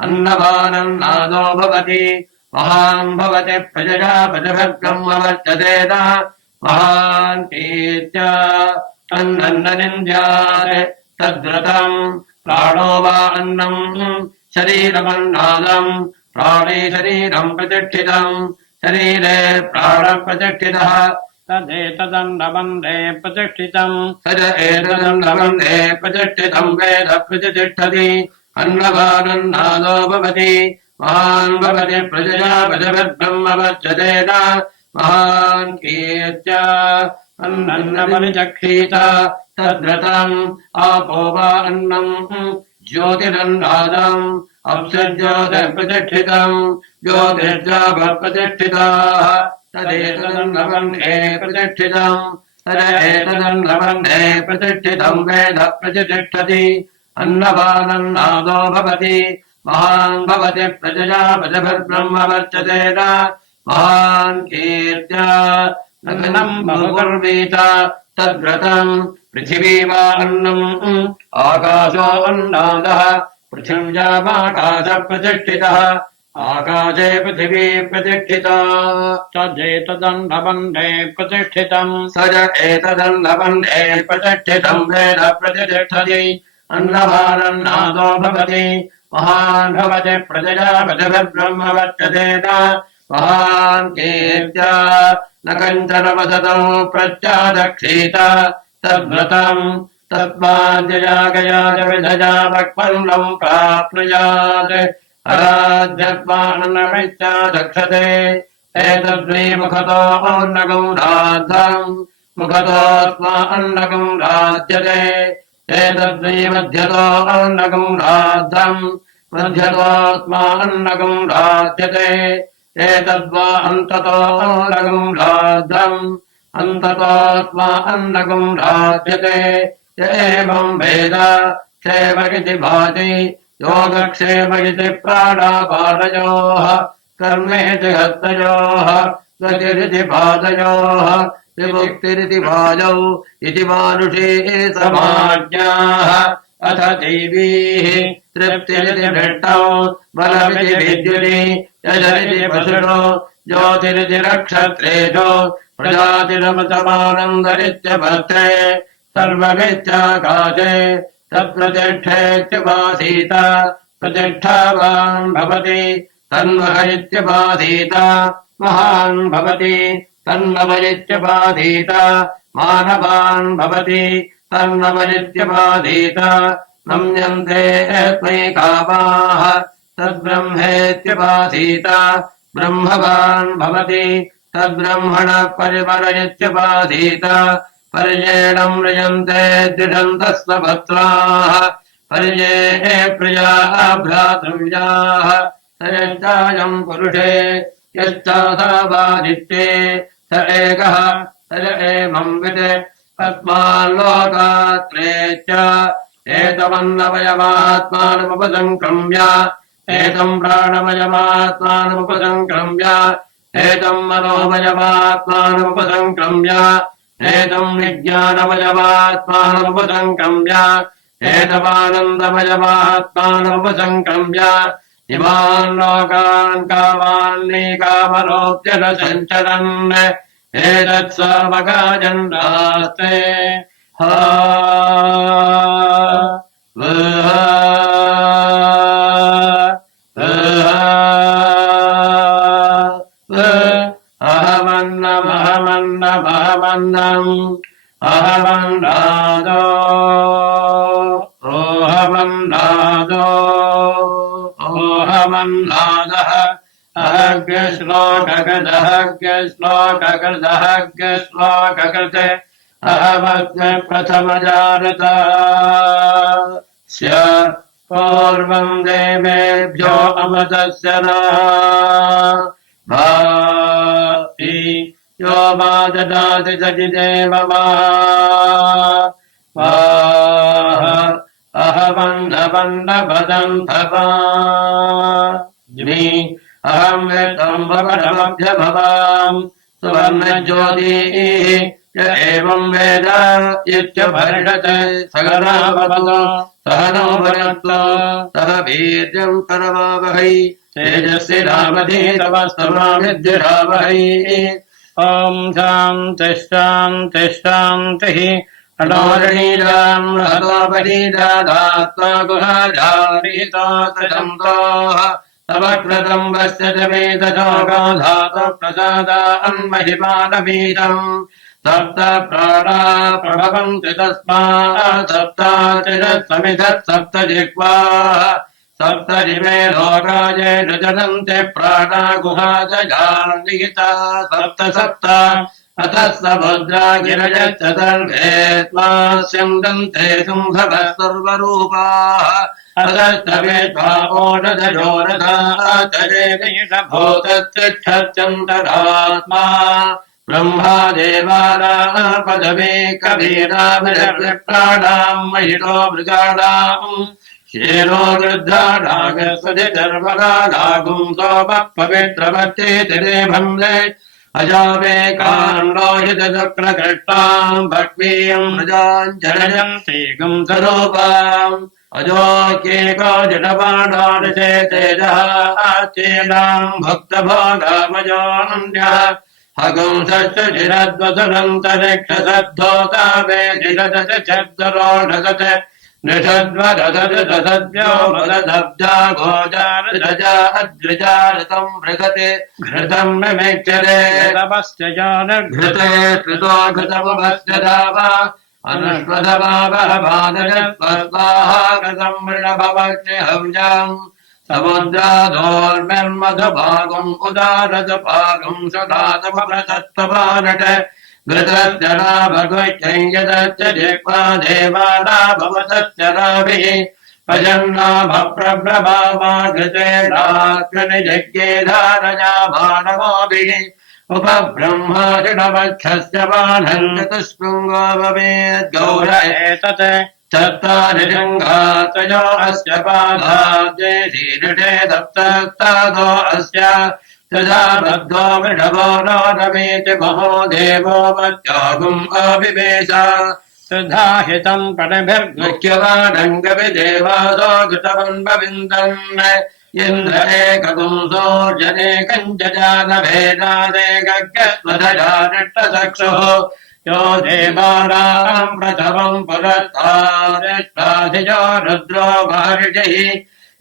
अन्नवानन्नादो भवति महान् भवति प्रजया प्रजभद्ब्रह्मवर्चतेन महान् कीर्त्या अन्नन्ननिन्द्यात् तद्व्रतम् प्राणो वा अन्नम् शरीरमन्नादम् प्राणे शरीरम् प्रतिष्ठितम् शरीरे प्राणप्रतिष्ठितः तदेतदन्नवन्दे प्रतिष्ठितम् सज एतदन्नवन्दे प्रतिष्ठितम् वेद प्रतिष्ठति अन्नवानन्नादो भवति महान् भवति प्रजया प्रजभद्ब्रह्मवर्चतेन महान् कीर्त्या अन्नन्नपरिचक्षीत तद्व्रतम् आपो वा अन्नम् ज्योतिरन्नादम् अप्सज्योतिप्रतिष्ठितम् ज्योतिर्जाभप्रतिष्ठिताः तदेतदन्नवन्दे प्रतिष्ठितम् तदेतदन्नवन्दे प्रतिष्ठितम् वेद प्रतिष्ठति अन्नवानन्नादो भवति महान् भवति प्रजया प्रजभद्ब्रह्मवर्चतेन महान् कीर्त्या नगनम् बहुगर्वीत तद्व्रतम् पृथिवी वा अन्नम् आकाशो अन्नादः पृथिव्यामाकाशप्रतिष्ठितः आकाशे पृथिवी प्रतिष्ठिता तदेतदन्नवन्दे प्रतिष्ठितम् स च एतदन्नवन्दे प्रतिष्ठितम् वेद प्रतिष्ठति अन्नवानन्नादो भवति महान् भवति प्रजया प्रजभद्ब्रह्मवर्चतेन महान् कीर्त्या न कञ्चन वसतौ प्रत्यादक्षीत तद्व्रतम् तस्माद्यजागयाज विधजा वक्पन्नम् प्राप्नुयात् अराध्यत्वान्नमित्यादक्षते एतद्वै मुखतो अन्नगौराद्धम् मुखतो अन्नगौराध्यते एतद्वै मध्यतो अन्नगौराद्धम् मध्यतो अन्नगौराध्यते एतद्वा अन्ततो अन्नगौराद्धम् अन्ततो अन्नगौराध्यते य एवम् वेद क्षेमगिति भाति योगक्षेमगिति प्राणापादयोः कर्मेति हस्तयोः गतिरिति पादयोः विमुक्तिरिति भाजौ इति मानुषे समाज्ञाः अथ दैवीः तृप्तिरिति भृष्टौ बलमिति विद्युति यजरिति पशुषु ज्योतिरिति नक्षत्रेषु प्रजातिरमतमानन्दरित्यपत्रे सर्वमित्याकाशे तत्प्रतिष्ठेत्युपासीत प्रतिष्ठावान् भवति तन्मह इत्युपासीत महान् भवति तन्नव इत्युपासीत मानवान् भवति तन्नव इत्युपासीत नम्यन्ते तस्मै कामाः तद्ब्रह्मेत्युपासीत ब्रह्मवान् भवति तद्ब्रह्मणः परिवर इत्युपासीत पर्येणम् म्रियन्ते द्विषन्तस्वपत्राः पर्ये प्रियाः भ्रातृव्याः स यश्चायम् पुरुषे यश्चासावादित्ये स एकः स य एवम् वित् तस्माल्लोकात्रे च एतमन्नवयमात्मानमुपसङ्क्रम्य एतम् प्राणमयमात्मानमुपसङ्क्रम्य एतम् मनोमयमात्मानमुपसङ्क्रम्य एतम् विज्ञानमयमात्मानमुपसङ्क्रम्य एतमानन्दमयमात्मानमुपसङ्क्रम्य इमान् लोकान् कामान्नीकामरोप्य न सञ्चरन् एतत्सर्वकाजन्दास्ते अहमन्नमहमन्नमहमन्नम् अहमन्नादो ओहमन्नादो ओहमन्नादः अहग्यश्लोककृतहग्यश्लोककृतहग्यश्लोककृते अहमग्ने प्रथमजारता स्य पूर्वं देवेभ्यो अमृतस्य न भाति यो मा ददाति सचिदेव मा अहमन्धपन्नपदन्थपा अहं वेत्तं भवनमभ्यभवाम् सुवर्णज्योतिः य एवं वेद इत्यभर्षते सगरावतो सह नो भुनक्तु सह वीर्यं करवावहै तेजस्वी रामधीतमस्तमाविद्युरावहै ॐ शान्तिः शान्तिः शान्तिः अणोरणीराम् रहतोपरीराधात्मा गुहाधारितोतशन्तोः तवक्रतम् वस्य च वेदशोगाधातु प्रसादान्महिमानवीरम् सप्त प्राणा प्रभवन्ति तस्मात् सप्ताचिरसमिधः सप्त जिह्वाः सप्त जिमे लोकाये जनन्ते प्राणा गुहादजान्विता सप्त सप्त अतः समुद्रा गिरयश्च सर्वे त्वास्यन्दन्ते शुम्भवः सर्वरूपाः अतस्तवेत्वा ओषधयोरधाचरेभूततिष्ठत्यन्तरात्मा ब्रह्मा देवानाः पदवे कवीनामिरप्राणाम् महिषो मृगाणाम् शेनो गृद्धानागस्वधिधर्मरानागुं सोमः पवित्रमत्येतिरेभम्ले अजावेकाण्डोहितशुक्रकृष्णाम् भक्वीयम् मृजाञ्जनयन्ति गुंसरूपाम् अजोऽकेको जडबाणादशे तेजः चेनाम् भक्तभोगामजोऽन्यः हगुंसश्च चिरद्वसुरन्तरिक्षसद्धोता वे चिरदशब्दरोढगत निषद्वदसद्यो मदब्जा गोजारजा अद्विजारतम् मृगते घृतम् मिमेक्षरे घृते कृतो घृतमुपस्य धावा अनुष्वधमावहमानजत्वस्वाहा कृतम् मृणभवक्षहव्याम् समुद्राधोर्मिर्मधुभागम् उदारदपागम् सदातमप्रतत्त्वमानट घृतस्य नाभगुच्चै यदच्च जिह्वा देवाना भवतस्य नाभिः भजन्नाभप्रभ्रभामा घृतेनाग्निजज्ञे धारया मानवोभिः उपब्रह्मादिनवक्षस्य बाणन्दतुष्पुङ्गो भवेद्गौर एतत् चत्वारि शृङ्गात्रयो अस्य पादाब्जे शीर्षे सप्तस्तादो अस्य तदा बद्धो वृषभो नो रमेति महो देवो मत्यागुम् अविवेश सुधाहितम् पणभिर्मुख्यवाडङ्गविदेवासो घृतवन्वविन्दन् इन्द्र एकपुंसोर्जनेकम् जजानभेदादेकस्वधजानिष्टचक्षुः यो देवानाम् प्रथमम् पुरस्तारिष्टाधिजो रुद्रो महर्षिः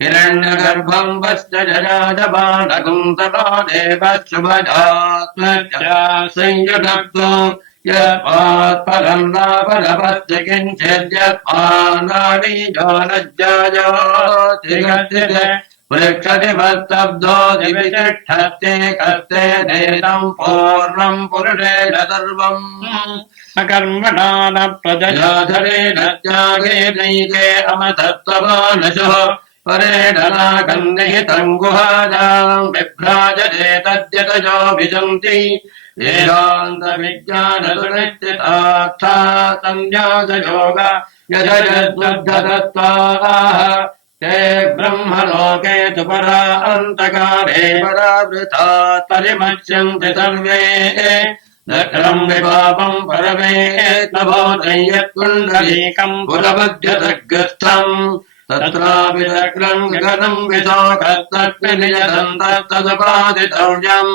हिरण्यगर्भम् वस्य जराजबाणगुम् ततो देवः शुभजात्मजा संयुनक्तु यत्पात्परम् नापरपस्य किञ्चिद्यत्पानानि जानज्जायोतिगद्यते वृक्षदिवस्तब्धो दिवि तिष्ठत्ते कस्ते देदम् पूर्णम् पुरुषेण सर्वम् अकर्मणा न प्रजयाधरेण त्यागेनैके अमतत्त्वमानशुः परेण नागन्निहितम् गुहायाम् विभ्राजते तद्यतजो विजन्ति वेदान्तविज्ञानसुनिश्चितार्था संज्ञातयोग यजयद्बुद्धतत्त्वाः ते ब्रह्मलोके तु परा अन्तकारे परावृतात् परिमच्यन्ति सर्वे दक्रम् विपापम् परमेत्मभूतं यत्कुण्डलीकम् पुरमध्यतग्रस्थम् तत्रापि दक्रम् गगनम् विशोकस्तस्मिन्नियतन्तस्तदुपादितव्यम्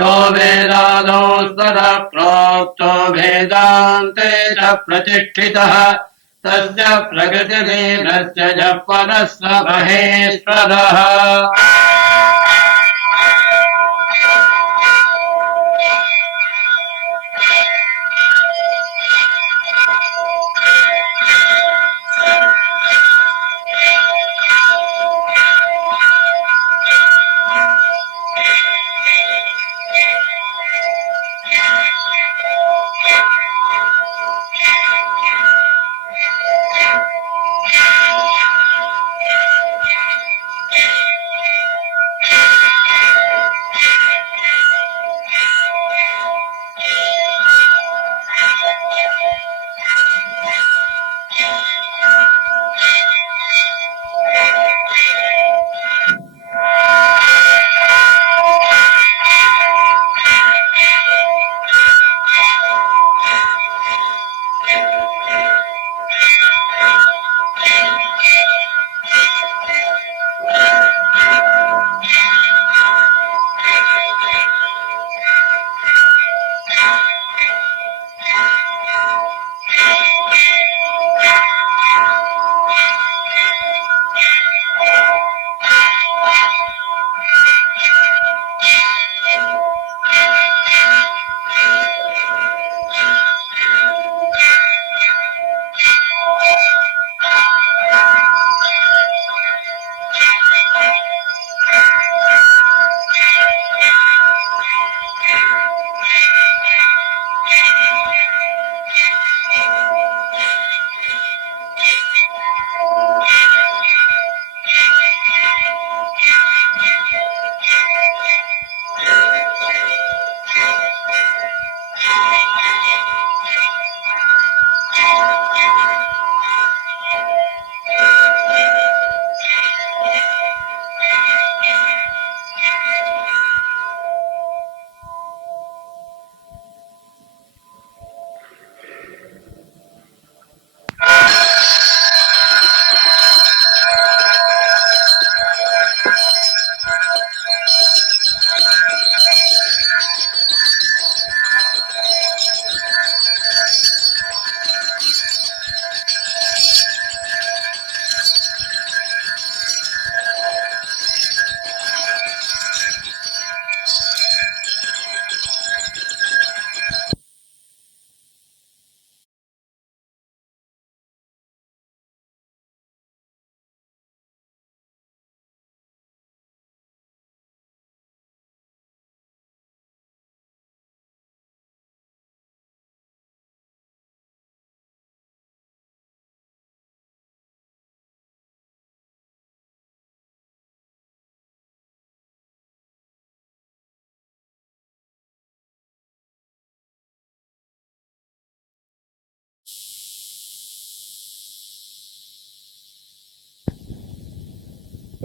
यो वेदादौ स्वरः प्रोक्तो वेदान्ते च प्रतिष्ठितः तस्य प्रकृतिलीनस्य च परः स महेश्वरः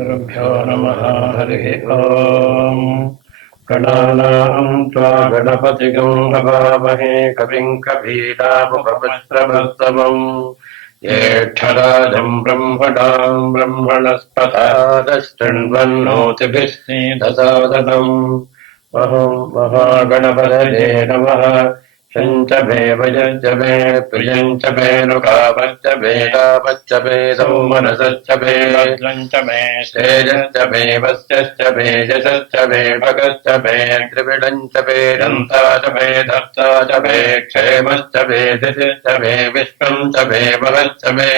गुरुभ्यो नमः हरिः ओम् गणानाम् त्वा गणपतिगम् हवामहे कविम् कवीनामुपमश्रवस्तमम् ज्येष्ठराजम् ब्रह्मणाम् ब्रह्मणस्पथादशृण्वन्नोतिभिश्चेदसादनम् महागणपतये नमः शञ्च मे वयञ्च मे प्रियञ्च मे नुकापश्च मे कापश्च मे सौमनसश्च मे वज्रञ्च मे श्रेयश्च मे वस्यश्च मे यशश्च मे भगश्च मे त्रिविडञ्च मे दन्ता च मे धर्ता च मे क्षेमश्च मे दिशिश्च मे विश्वम् च मे महश्च मे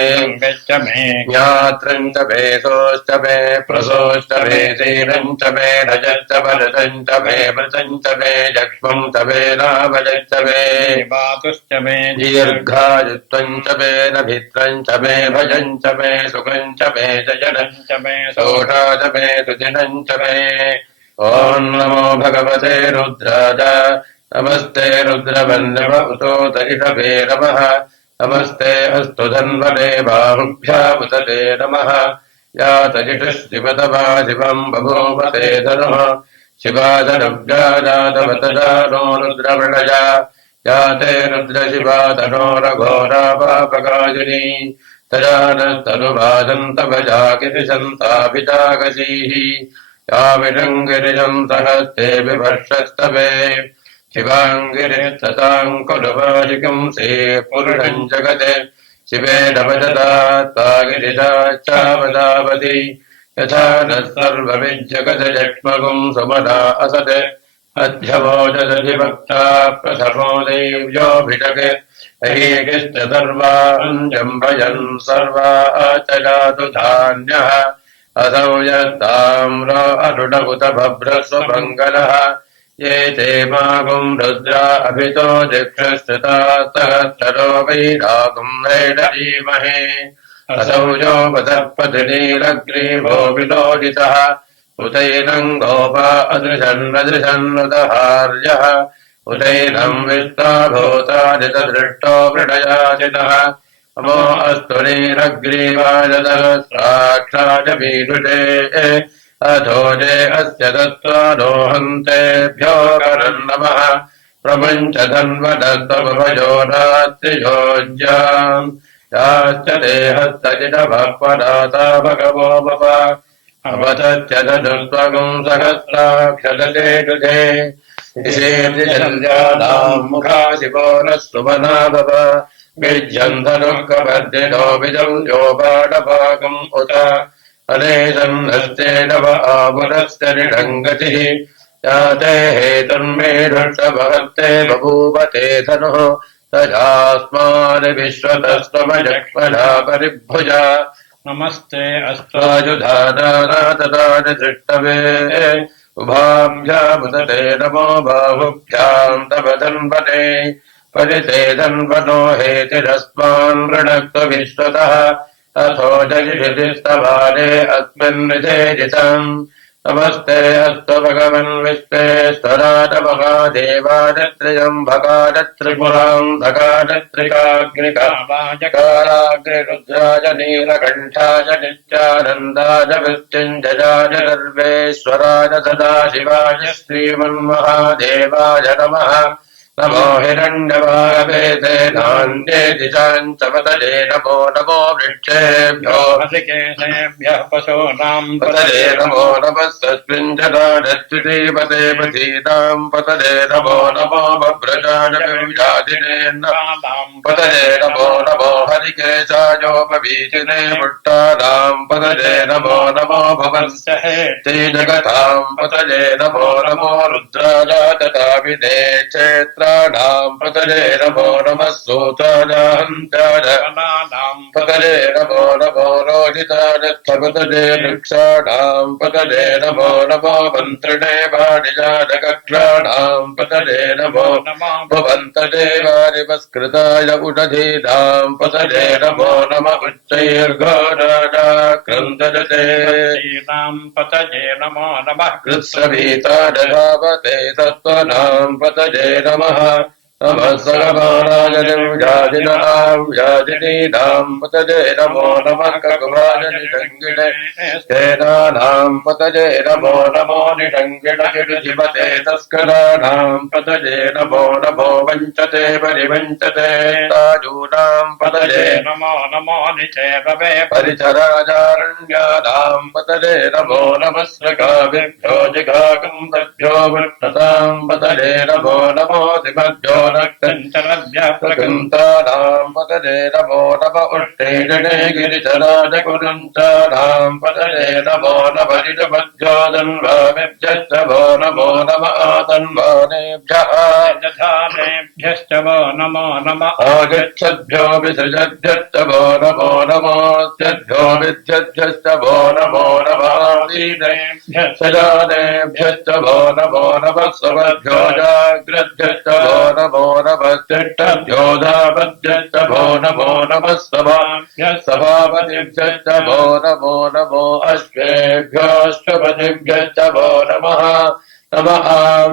गच्छ मे ज्ञात्रञ्च मे सोश्च मे प्रसोश्च मे धीरञ्च मे रजश्च भरतञ्च मे मृतञ्च मे यक्ष्मम् च मे नामयश्च मे पातुश्च मे दीर्घायुत्वञ्च मे नभित्रञ्च मे भजञ्च मे सुखञ्च मे जयनञ्च मे सोढाच मे सुदिनञ्च मे ॐ नमो भगवते रुद्राय नमस्ते रुद्रवल्लभ दरिषभे नमः नमस्ते अस्तु धन्वने बाहुभ्यामुदते नमः या तजिषः शिवतमा शिवम् बभूवते धनुः शिवादनुव्याजातवतजानो रुद्रवृणया या ते रुद्रशिवा तनोरघोरापापकाजिनी तजानस्तनुभाजन्तभजागिरिशन्ताभिजागसीः या विरङ्गिरिशम् सहस्ते विभर्षस्तवे शिवाङ्गिरिस्तताम् कुलुवाजिकम् से पुरुषम् जगते शिवेन भजता ता गिरिजाच्चावदावति यथा नः सर्वविज्जगदजक्ष्मगुम् सुमना असत् अध्यवोचदधिभक्ता प्रथमो देव्योऽभिषगे अहीकिश्च सर्वाञ्जम् भजन् सर्वा आचरातु धान्यः असौ यस्ताम्र अरुणभुत भभ्रस्वमङ्गलः ये ते मागुम् रुद्रा अभितो दिक्षश्रुता सहस्रो वैरागुम् नैडीमहे असौ यो वदर्पतिनीलग्रीवो विलोलितः उतैनम् गोपा अदृशन्नदृशन्नदहार्यः उतैनम् विश्वाभूतादितदृष्टो मृडयाचितः अमो अस्तु नीलग्रीवाय सहस्राक्षाय मीनुषे अधोजे अस्य दत्त्वादोहन्तेभ्यो करन्नमः प्रपञ्च धन्वदत्तमभयो नास्तियोज्याम् याश्च देहस्तजितभः पदाता भगवो भव अवतच्च धनुस्त्वगुम् सहस्राक्षदते कृते निषेद्यजल्यानाम् मुखाशिवो नः सुमना भव विज्यम् धनुः कवर्दिनो विजम् यो बाणभागम् उत अनेशम् हस्तेनव आमुरस्य निडङ्गतिः याते हेतुर्मे धृष्टभवत्ते बभूवते धनुः तजास्मादिविश्वतस्त्वमजक्ष्मणा परिभुजा नमस्ते अस्त्वायुधानाददानि दृष्टवे उभाभ्यामुदते नमो बाहुभ्याम् तव धन्वने परिते धन्वनो हेतिरस्मान् वृणक्तु विश्वतः अथो जयिषिस्तवाने अस्मिन्निषेजितम् नमस्ते अस्तु भगवन् विश्वेश्वराय महादेवाय त्रिपुराम् धकालत्रिकाग्निकामाजकाराग्निरुद्राय नीलकण्ठाय नित्यानन्दाय मृत्युञ्जयाय सर्वेश्वराय सदाशिवाय श्रीमन्महादेवाय नमः नमो हिरण्यवागवेते नान्ये दिशाम् च पतये नमो नमो वृक्षेभ्यो हसिकेशेभ्यः पशूनाम् पतये नमो नमः सस्मिञ्जनादच्युतीपते पतीनाम् पतये नमो नमो बभ्रजानविजातिने नाम् पतये नमो नमो हरिकेशायोपवीचिने पुट्टानाम् पतये नमो नमो भवस्य हेते जगताम् पतये नमो नमो रुद्राजातताभिने क्षेत्र नाम पतये नमो नमः सूतानाहन्तानाम् पतये नमो नमो रोहितानस्थपतये वृक्षाणाम् पतये नमो नमो मन्त्रिणे वाणिजातकक्षाणाम् पतये नमो नमो भवन्तदेवारिवस्कृताय उडधीनाम् पतये नमो नमः उच्चैर्घोराजाक्रन्दजते पतये नमो नमः कृत्सवीताय धावते तत्त्वनाम् पतये नमः नमस्सगमानाय व्याजिनीनां पतये नमो नमः ककुभाय निषङ्गिणे स्तेनानां पतये नमो नमो निषङ्गिणगिरिधिपते तस्कराणां पतये नमो नमो वञ्चते परिवञ्चते ताजूनां पतये नमो नमो निचेतवे परिचराजारण्यानां पतये नमो नमस्रकाभिभ्यो जिघाकं तभ्यो वर्ततां पतये नमो नमो दिमभ्यो प्रकृन्तानां पतये नमो नम उष्णेजने गिरिचराजकुरुञ्चानां पतये नमो नम ऋजभ्यो दन्वामिभ्यश्च वो नमो नम आतन्वानेभ्यः दधानेभ्यश्च वो नमो नमः आगच्छद्भ्यो विसृजद्भ्यश्च वो नमो नमोऽस्यद्भ्यो विद्यद्भ्यश्च वो नमो नमासीदेभ्यश्च जानेभ्यश्च वो नमो नमः स्वभ्यो जाग्रद्भ्यश्च वो नमो नमः तिष्ठभ्यो धावद्भ्यश्च वो नमो नमः सभापतिभ्यश्च वो नमो नमो अश्वेभ्योऽश्वपतिभ्यश्च वो नमः नमः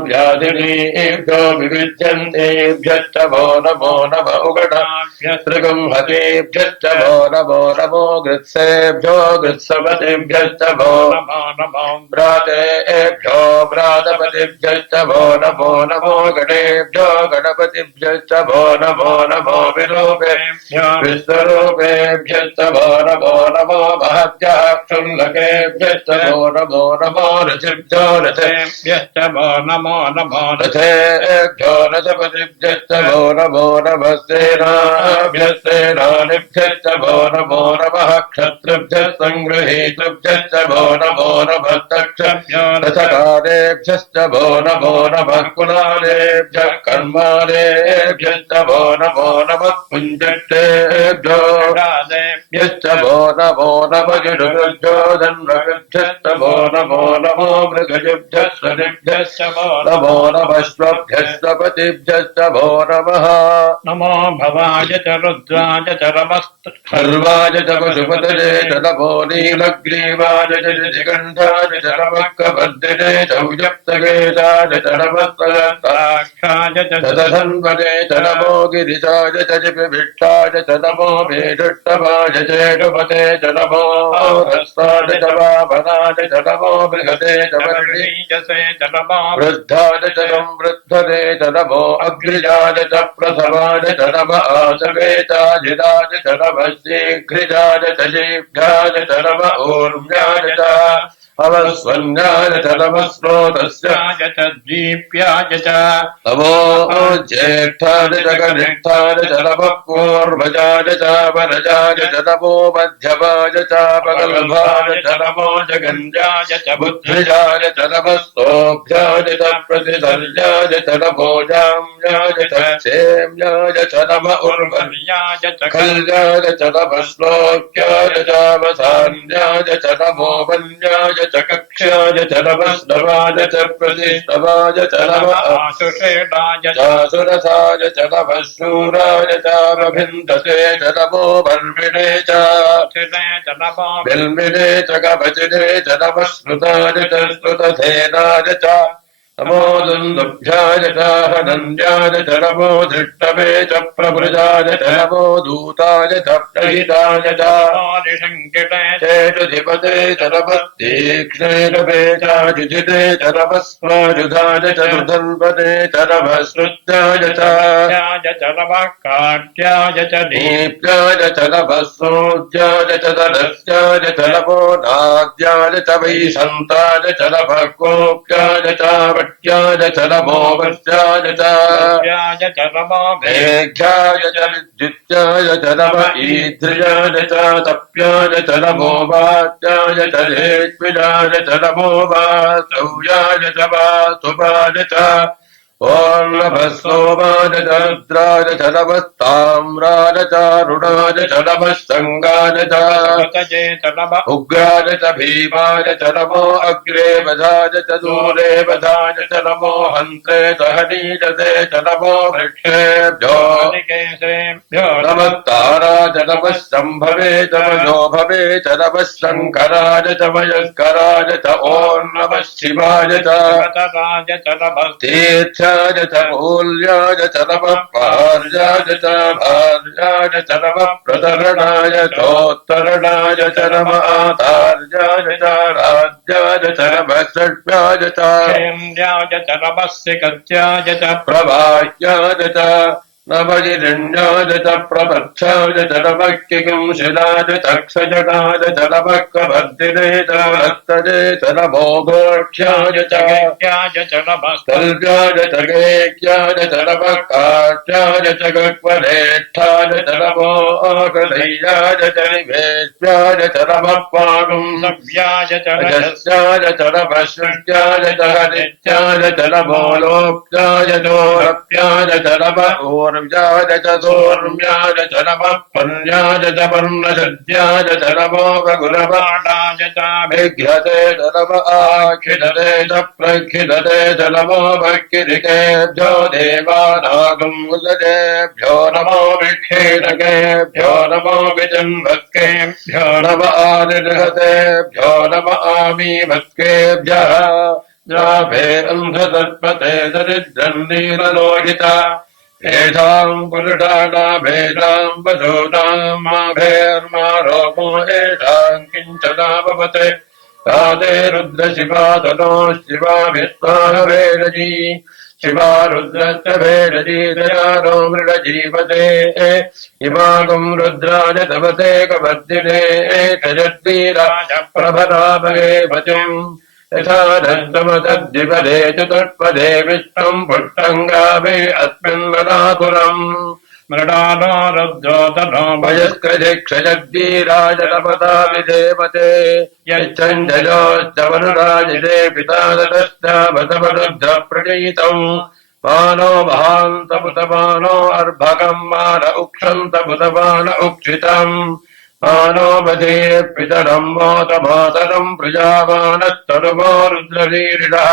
व्याधिनीभ्यो विविध्यन्तेभ्यश्च वो नमो नम उगणाभ्यस्त्रिगुंहतेभ्यश्च वो नमो नमो गृत्सेभ्यो गृत्सपतिभ्यश्च वो नमो नमो व्रातेभ्यो व्रातपतिभ्यश्च वो नमो नमो गणेभ्यो गणपतिभ्यश्च वो नमो नमो विरूपेभ्यो विश्वरूपेभ्यश्च वो नमो नमो महभ्यः क्षुल्लकेभ्यश्च वो नमो नमो ऋषिभ्यो रथेभ्यश्च वो नमो नमो रथेभ्यो रथपतिभ्यश्च वो नमो नमः सेनाभ्यस्तेनानिभ्यश्च वो नमो नमः क्षत्रिभ्यः सङ्गृहीतृभ्यश्च वो नमो नमः तक्षभ्यो रथकारेभ्यश्च वो नमो नमः कुलालेभ्यः कर्मालेभ्यश्च वो नमो नमः कुञ्जट्टेभ्यो राजेभ्यश्च वो नमो नमः गिरुभ्यो धन्वभ्यश्च वो नमो नमो मृगजभ्यः स्वरिभ्यश्च वो नमो नमः श्वभ्यश्वपतिभ्यश्च वो नमः नमो भवाय च रुद्राय च सर्वाय च पशुपतये च नमो नीलग्रीवाय च जिगण्ठाय च नमः कवर्धिने च उजप्तकेशाय च नमः रमस्ताक्षाय च तदधन्वने च नमो गिरिशाय च जिपिभिष्टाय च नमो मेढुष्टमाय चेडुपते च नमो रस्ताय च वामनाय च नमो बृहते च वर्णीयसे च नमो वृद्धाय च संवृद्धते च नमो अग्रिजाय च प्रथमाय च नम आसवेताजिराय च नमः शीघ्रिजाय च शीघ्राय च नम ऊर्म्याय च अवस्वन्याय च नमः स्रोतस्याय च दीप्याय च नमो ज्येष्ठाय च कनिष्ठाय च नमः पूर्वजाय च वरजाय च नमो मध्यमाय च पगल्भाय च नमो जगन्याय च बुद्धिजाय च नमः स्तोभ्याय च प्रतिधर्याय च नमो जाम्याय च क्षेम्याय च नमः उर्वर्याय च खल्याय च नमः श्लोक्याय च वसान्याय च नमो वन्याय च कक्ष्याय च नमः स्नवाय च प्रतिष्ठवाय च नमः आशुषेणाय च सुरसाय च नमः शूराय च मभिन्दसे च नमो बर्मिणे च नमो बिल्मिने च कवचिने च नमः श्रुताय च श्रुतधेनाय च नमो दुन्दुभ्याय च हनन्याय च नमो धृष्टवे च प्रभृजाय च नमो दूताय च प्रहिताय च चेतुधिपते च नमः तीक्ष्णेरवे च जुजिते च नमः स्वायुधाय च रुदन्वने च नमः श्रुत्याय च नमः काट्याय च दीप्याय च नमः सोद्याय च धनस्याय च नमो नाद्याय च वैशन्ताय च नमः कोप्याय च वट्याय च नमो वस्याय च नमो मेघ्याय च विद्युत्याय च नम ईद्रियाय च तप्याय च नमो वात्याय च रेक्विजाय च नमो वासव्याय च वासुपाय च ॐ नमः सोमाय च रुद्राय च नमस्ताम्राय च रुणाय च नमः सङ्गाय च उग्राय च भीमाय च नमो अग्रे वधाय च दूरे वधाय च नमो हन्त्रे च हनीजसे च नमो वृक्षेभ्यो नमस्ताराय च नमः शम्भवे च वयोभवे च नमः शङ्कराय च वयस्कराय च ॐ नमः शिवाय च तीर्थ्याय पूल्याय च मूल्याय च नमः पार्याय च भार्याय च नमः प्रतरणाय चोत्तरणाय च नमः आधार्याय च राज्याय च नमः षड्व्याय च क्षेम्याय च नमस्य कत्याय च प्रभायाय च नवजिरण्याय च प्रपक्षाय च नमः किंशिलाय च क्षजनाय च नमः कवर्दिने च रक्तजे च नमो गोक्ष्याय च गेक्याय च नमः कल्याय च गेक्याय च नमः काट्याय च गक्वरेष्ठाय च नमो आकलय्याय च निवेश्याय च नमः पागुं सव्याय च रजस्याय च नमः सृष्ट्याय च हरित्याय च नमो लोक्याय चोरप्याय च नमः ऊर्व्याय च सोर्म्याय च नमः पर्याय च पर्णशद्याय च नमो गुरवाडाय च विघ्नते च नम आखिलते च प्रखिलते च नमो भक्तिरिकेभ्यो देवानागुमुलजेभ्यो नमो विक्षेणकेभ्यो नमो विजन्भक्केभ्यो नम आनिर्हतेभ्यो नम आमीभक्केभ्यः जाभे अन्धतत्पते दरिद्रन्नीललोहिता येषाम् पुरुषाणाभेषाम् वधूनाम् माभेर्मारोपो येषाम् किञ्चनाभवते तादे रुद्रशिवा तनो शिवा विश्वाहवेरजी शिवा रुद्रश्च भेरजी दयानो मृडजीवते इमागुम् रुद्राय तवते कवर्दिने जगद्वीराय प्रभराभगे भजम् यथा दत्तमतद्विपदे चतुष्पदे विष्णुम् पुष्टङ्गाभे अस्मिन्मदापुरम् मृडालो रुद्रोदनो भयस्कृधिक्षजद्वीराय तपता विदेवते यच्छञ्जयोश्चवनुराजिते पिता ततश्चावतमरुद्रप्रणीतम् मानो महान्तमुतमानो अर्भकम् मान उक्षन्तमुतमान उक्षितम् मानो बधे पितरम् मोतमातरम् प्रजामानस्तनुमो रुद्रवीरिणः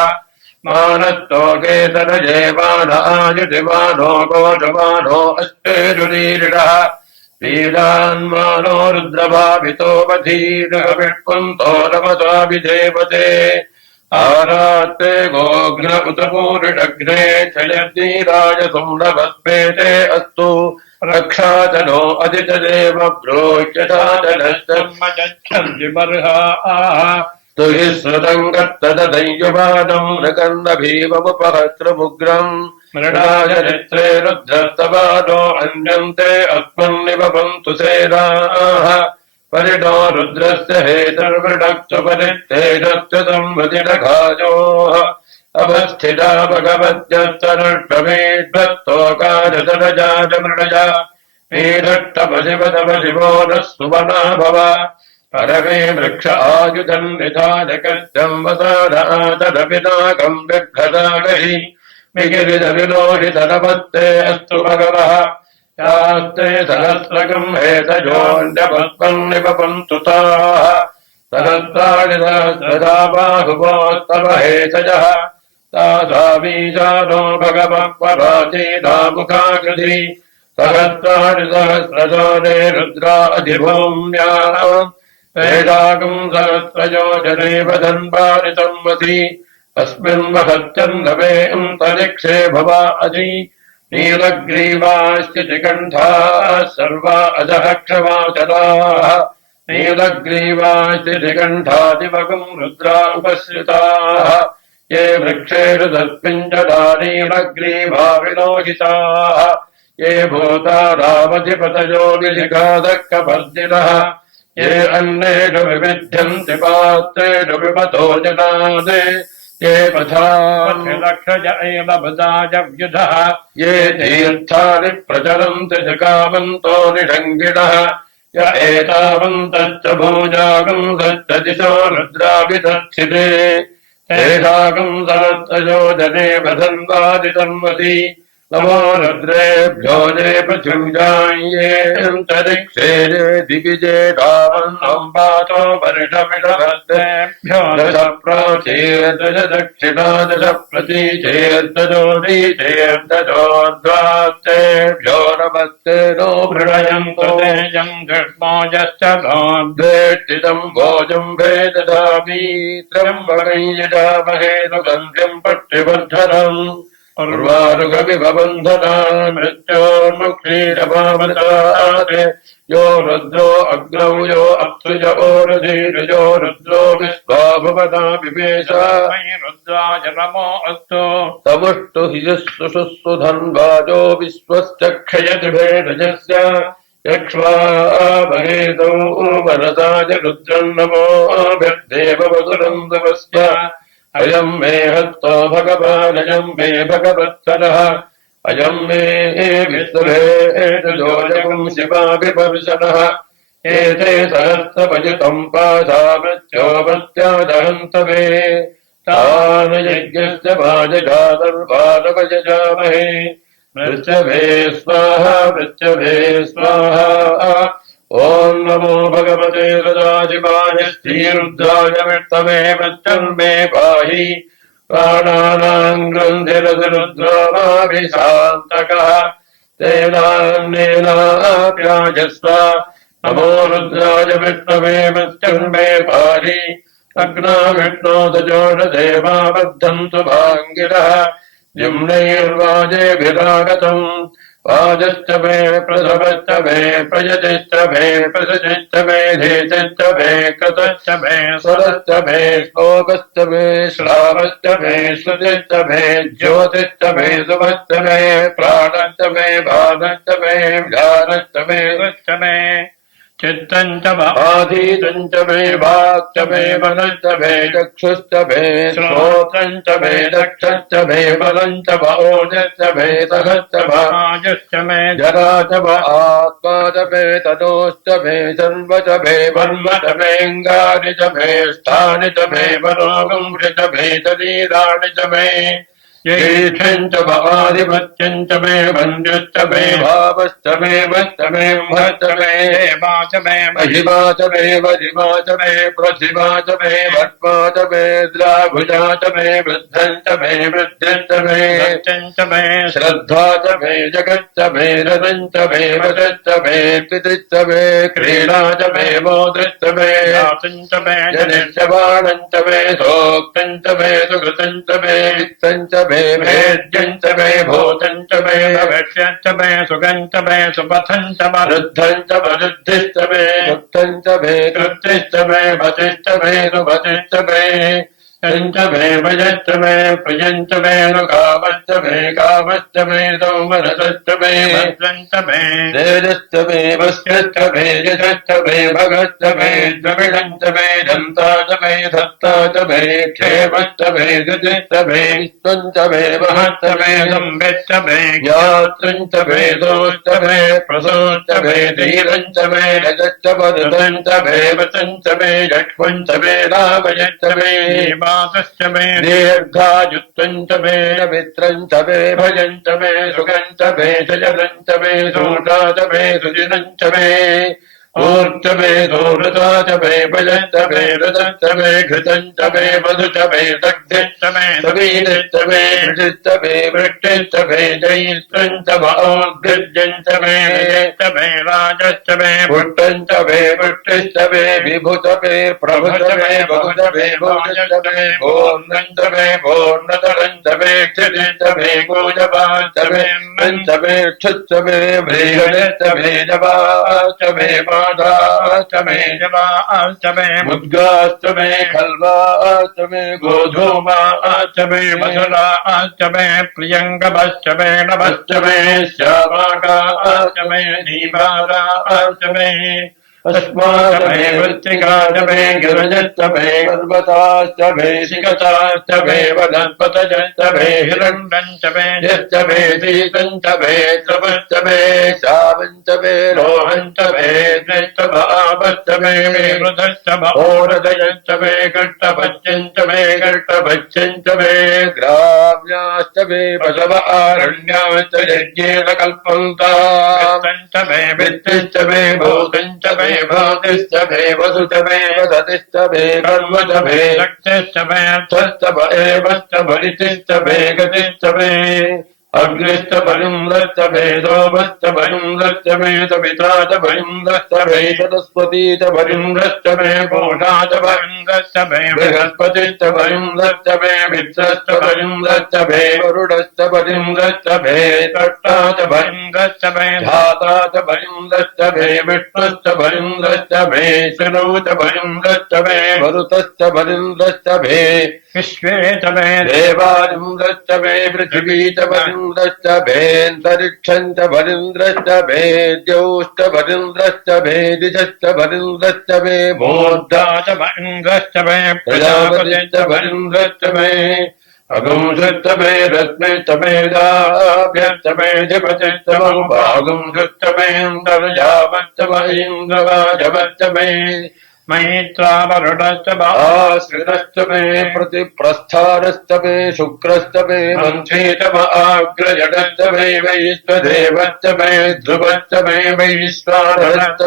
मानस्तोकेतरजेवान आयुधिमानो गोजमानो अस्तेरुरीरिणः वीरान्मानो रुद्रभावितो बधीरः विष्पन्तो नमताभिदेवते आरात्ते गोघ्न उत पूरिणग्ने क्षयद्वीराय सुम्नभस्मेते अस्तु रक्षाचनो अधिचदेव ब्रोह्यचाचनश्चन्मजच्छन्दिमर्हाः तुहि श्रुतम् गत्तदयुवानम् नृकन्नभीवमुपहत्रमुग्रम् मृडाय चित्रे रुद्रस्तवानो अन्यन्ते अस्मन्निवपन्तु सेनाः परिणो रुद्रस्य हेतर्मृडक्तु परित्तेजस्य संवदिनघायोः अवस्थिता भगवत्यस्तनुष्टमेध्वस्तोकाजतरजाजमृडजा मीरट्टपशिवतपशिवो नः सुवना भव परमे वृक्ष आयुधम् निधानकर्तम् वसादातरपिनाकम् बिभ्रदागहि विगिरिदविलोहितनपत्ते अस्तु भगवः यास्ते सहस्रकम् हेतजोऽन्यपद्मम् निपपन्तु ताः सहस्राणि सहस्रदा बाहुवोस्तव हेतजः तासा बीजानो भगवः पराचीनामुखाकृति सहस्राणि सहस्रजोने रुद्रा अधिभूम्याम् वेदागम् सहस्रयोजने वदन्वारितम् वसि अस्मिन् महत्यन्नवे अन्तरिक्षे भवा अधि नीलग्रीवाश्च चिकण्ठाः सर्वा अजः क्षमाचलाः नीलग्रीवाश्च चिकण्ठादिवगम् रुद्रा उपश्रिताः ये वृक्षेषु तस्मिञ्जला नीलग्रीवा विलोहिताः ये भूतानामधिपतयो विलिखादक्कपर्दिनः ये अन्नेषु विविध्यन्ति पात्रेषु विमतो जनादे ये लक्षज एव भदाजव्युधः ये तीर्थानि प्रचरन्ति जगावन्तो निषङ्गिणः य एतावन्तश्च भूजागम् सच्चदिशो रुद्राभिदर्शिते तेषागम् सहस्रयो जने वधन्वादितन्वति नमो रुद्रेभ्यो ये पृथिव्याये अन्तरिक्षे दिविजे रावन्नम् पातो वर्षमिषभद्रेभ्यो दश प्राचीर्दश दक्षिणा दश प्रतीचेर्दशोदीचेर्दशोर्ध्वास्तेभ्यो नमस्ते नो मृडयम् तेजम् घृष्मोजश्च वेष्टितम् भोजम् भेददामि त्र्यम्बकम् यजामहे सुगन्धिम् पट्टिवर्धनम् उर्वारुकविबन्धना मृत्योर्मुक्षीरभावतात् यो रुद्रो अग्नौ यो अप्सुज ओरधीर्यो रुद्रो विश्वा भुवना विवेश रुद्राय नमो अस्तु तमुष्टु हिजस्सुषुस्सु धन्वाजो विश्वस्य क्षयतिभेदजस्य यक्ष्वा भगेदौ वरदाय रुद्रं नमोऽभ्यर्देव वसुरन्दवस्य अयं मे हस्तो भगवानयं मे भगवत्सरः अयं मे विश्वभेदजोजगं शिवाभिपर्शनः एते सहस्रपजितं पाशामृत्योपत्यादहन्त मे तान यज्ञस्य भाजगादर्भानवयजामहे मृत्यवे स्वाहा मृत्यवे स्वाहा ॐ नमो भगवते सदाशिवाय श्रीरुद्राय विष्णवे मृत्युर्मे पाहि प्राणानां ग्रन्थिरसरुद्राभिशान्तकः तेनान्नेनाप्याजस्व नमो रुद्राय विष्णवे मृत्युर्मे पाहि अग्ना विष्णोदजोषदेवाबद्धन्तु भाङ्गिरः निम्नैर्वाजेभिरागतम् वाजश्च मे प्रसवश्च मे प्रयतिश्च मे प्रसजिश्च मे धीतिश्च मे कृतश्च मे स्वरश्च मे श्लोकश्च मे श्रावश्च मे श्रुतिश्च मे ज्योतिश्च मे सुभश्च मे प्राणश्च मे भानश्च मे ज्ञानश्च मे सुश्च मे चित्तं च आधीतं च मे वाक् च मे मनश्च मे चक्षुश्च मे श्रोत्रं च मे दक्षश्च मे बलं च ओजश्च मे सहश्च भाजश्च मे जरा च आत्मा च मे तनोश्च मे सर्व च मे वर्म च मेऽङ्गानि च मे स्थानि च मे मनोगं च मे शरीराणि च मे येषं च भादिपत्यं च मे मन्युश्च मे भावश्च मे वश्च मे महश्च मे हेमा च मे महिमा च मे वजिमा च मे प्रतिमा च मे भस्मा च मे द्राभुजा च मे वृद्धं च मे वृद्धिश्च मे सत्यं च मे श्रद्धा च मे जगच्च मे रतं च मे वचश्च मे कृतिश्च मे क्रीडा च मे मोदश्च मे दातं च मे जनिश्च बाणं च मे सोक्तं च मे सुकृतं च मे वित्तं च मे भेद्यं च मे भूतं च मे भविष्यं च मे सुगं च मे सुपथं च वृद्धं च वृद्धिश्च मे कृतं च मे कृतिश्च मे भतिश्च मे सुभतिश्च मे यञ्च मे भयश्च मे प्रियञ्च मे कामश्च मे कामश्च मे सौमनसश्च मे भद्रञ्च मे तेजश्च मे वस्यश्च मे यशश्च मे भगश्च मे द्रविणञ्च मे दन्ता च मे धत्ता च मे क्षेमश्च मे गतिश्च मे विश्वञ्च मे महश्च मे सम्भश्च मे ज्ञातृञ्च मे दोश्च मे प्रसोश्च मे धीरञ्च मे रजश्च वदन्तञ्च मे वचञ्च मे यक्ष्मञ्च मे रामयश्च मे मातश्च मे दीर्घायुत्वञ्च मे मित्रञ्च मे भजञ्च मे सुखञ्च मे जलञ्च मे सोषा च मे सुजिनञ्च मे ऊर्च मे सोरता च मे भजञ्च मे रतञ्च मे घृतञ्च मे मधु च मे दग्ध्यश्च मे सवीरश्च मे वृषश्च मे वृष्टिश्च मे जयित्रञ्च मौर्भिर्यञ्च मे राजश्च मे पुष्टञ्च मे पुष्टिश्च मे विभुत मे प्रभुत मे बहुत मे भोजश्च मे भोर्णञ्च मे भोर्णतरञ्च मे क्षितिश्च मे गोजपाश्च मे नञ्च मे क्षुच्च मे बृहदश्च मे जपाश्च मे माधाश्च मे जपाश्च मे मुद्गाश्च मे खल्वाश्च मे गोधूमाश्च मे मधुराश्च मे प्रियङ्गमश्च मे नभश्च मे श्यामाकाश्च मे दीपाराश्च मे अस्मात् मे वृत्तिकाश्च मे गिरजश्च मे पर्वताश्च मे शिखताश्च मे वनस्पतयश्च मे हिरण्यञ्च मे यश्च मे शीतञ्च मे त्रपश्च मे श्यामञ्च मे लोहञ्च मे श्रेष्ठ भावश्च मे मृधश्च महोरदयश्च मे कष्टभज्यञ्च मे कष्टभज्यञ्च मे ग्राम्याश्च मे पशव आरण्याश्च यज्ञेन कल्पन्ताश्च मे वित्तिश्च मे भूतञ्च मे भातिश्च मे वसुश्च मे वसतिश्च मे कर्मच मे शक्तिश्च मे अर्थश्च एवश्च बलिश्च मे गतिश्च मे अग्निश्च बलिन्द्रश्च मे सोमश्च बलिन्द्रश्च मे सविता च बलिन्द्रश्च मे सरस्वती च बलिन्द्रश्च मे पूषा च बृहस्पतिश्च वरुणश्च मे मित्रश्च वरुणश्च मे वरुणश्च वरुणश्च मे त्वष्टा च वरुणश्च मे धाता च वरुणश्च मे विष्णुश्च वरुणश्च मे शिरो च वरुणश्च मे मरुतश्च वरुणश्च मे विश्वे च मे देवारिन्द्रश्च मे पृथिवी च वरुणश्च मेऽन्तरिक्षं च वरुणश्च मे द्यौश्च वरुणश्च मे दिशश्च वरुणश्च मे मूर्धा च वरुणश्च मे प्रजापतिश्च वरुणश्च मे अगुंसश्च मे रश्मिश्च मे दाभ्यश्च मे धिपतिश्च महुभागुंसश्च मे इन्द्रजावश्च मे इन्द्रवाजवश्च मे मैत्रावरुणश्च भास्कृतश्च मे प्रतिप्रस्थानश्च मे शुक्रश्च मे मन्त्री च आग्रजडश्च मे वैश्वदेवश्च मे ध्रुवश्च मे वैश्वानरश्च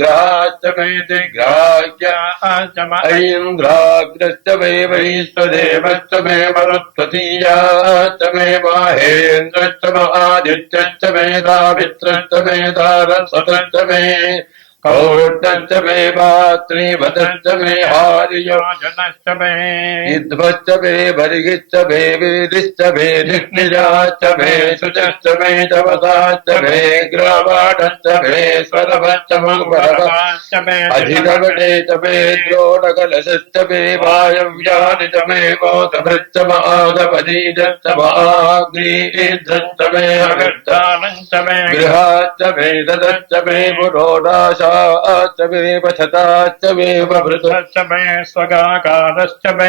ग्रहाश्च मे दिग्राह्याश्च ऐन्द्राग्रश्च मे वैश्वदेवश्च मे मरुत्वतीयाश्च मे माहेन्द्रश्च आदित्यश्च मे दामित्रश्च मे दारस्वतश्च मे कौर्णश्च मे भातृवतश्च मे हार्यजनश्च मे विध्वश्च मे बर्हिश्च मे वेदिश्च मे निष्निजाश्च मे शुचश्च मे तवसाश्च मे ग्रावाणश्च मे स्वरभश्च मङ्गलश्च मे अधिगमने च मे द्रोणकलशश्च मे वायव्यानि च मे कौतभृश्च माधवदीजश्च महाग्रीध्रश्च मे अगर्तानश्च मे गृहाश्च मे ददश्च मे पुरोनाशाश्च मे पथताश्च मे प्रभृतश्च मे स्वगाकारश्च मे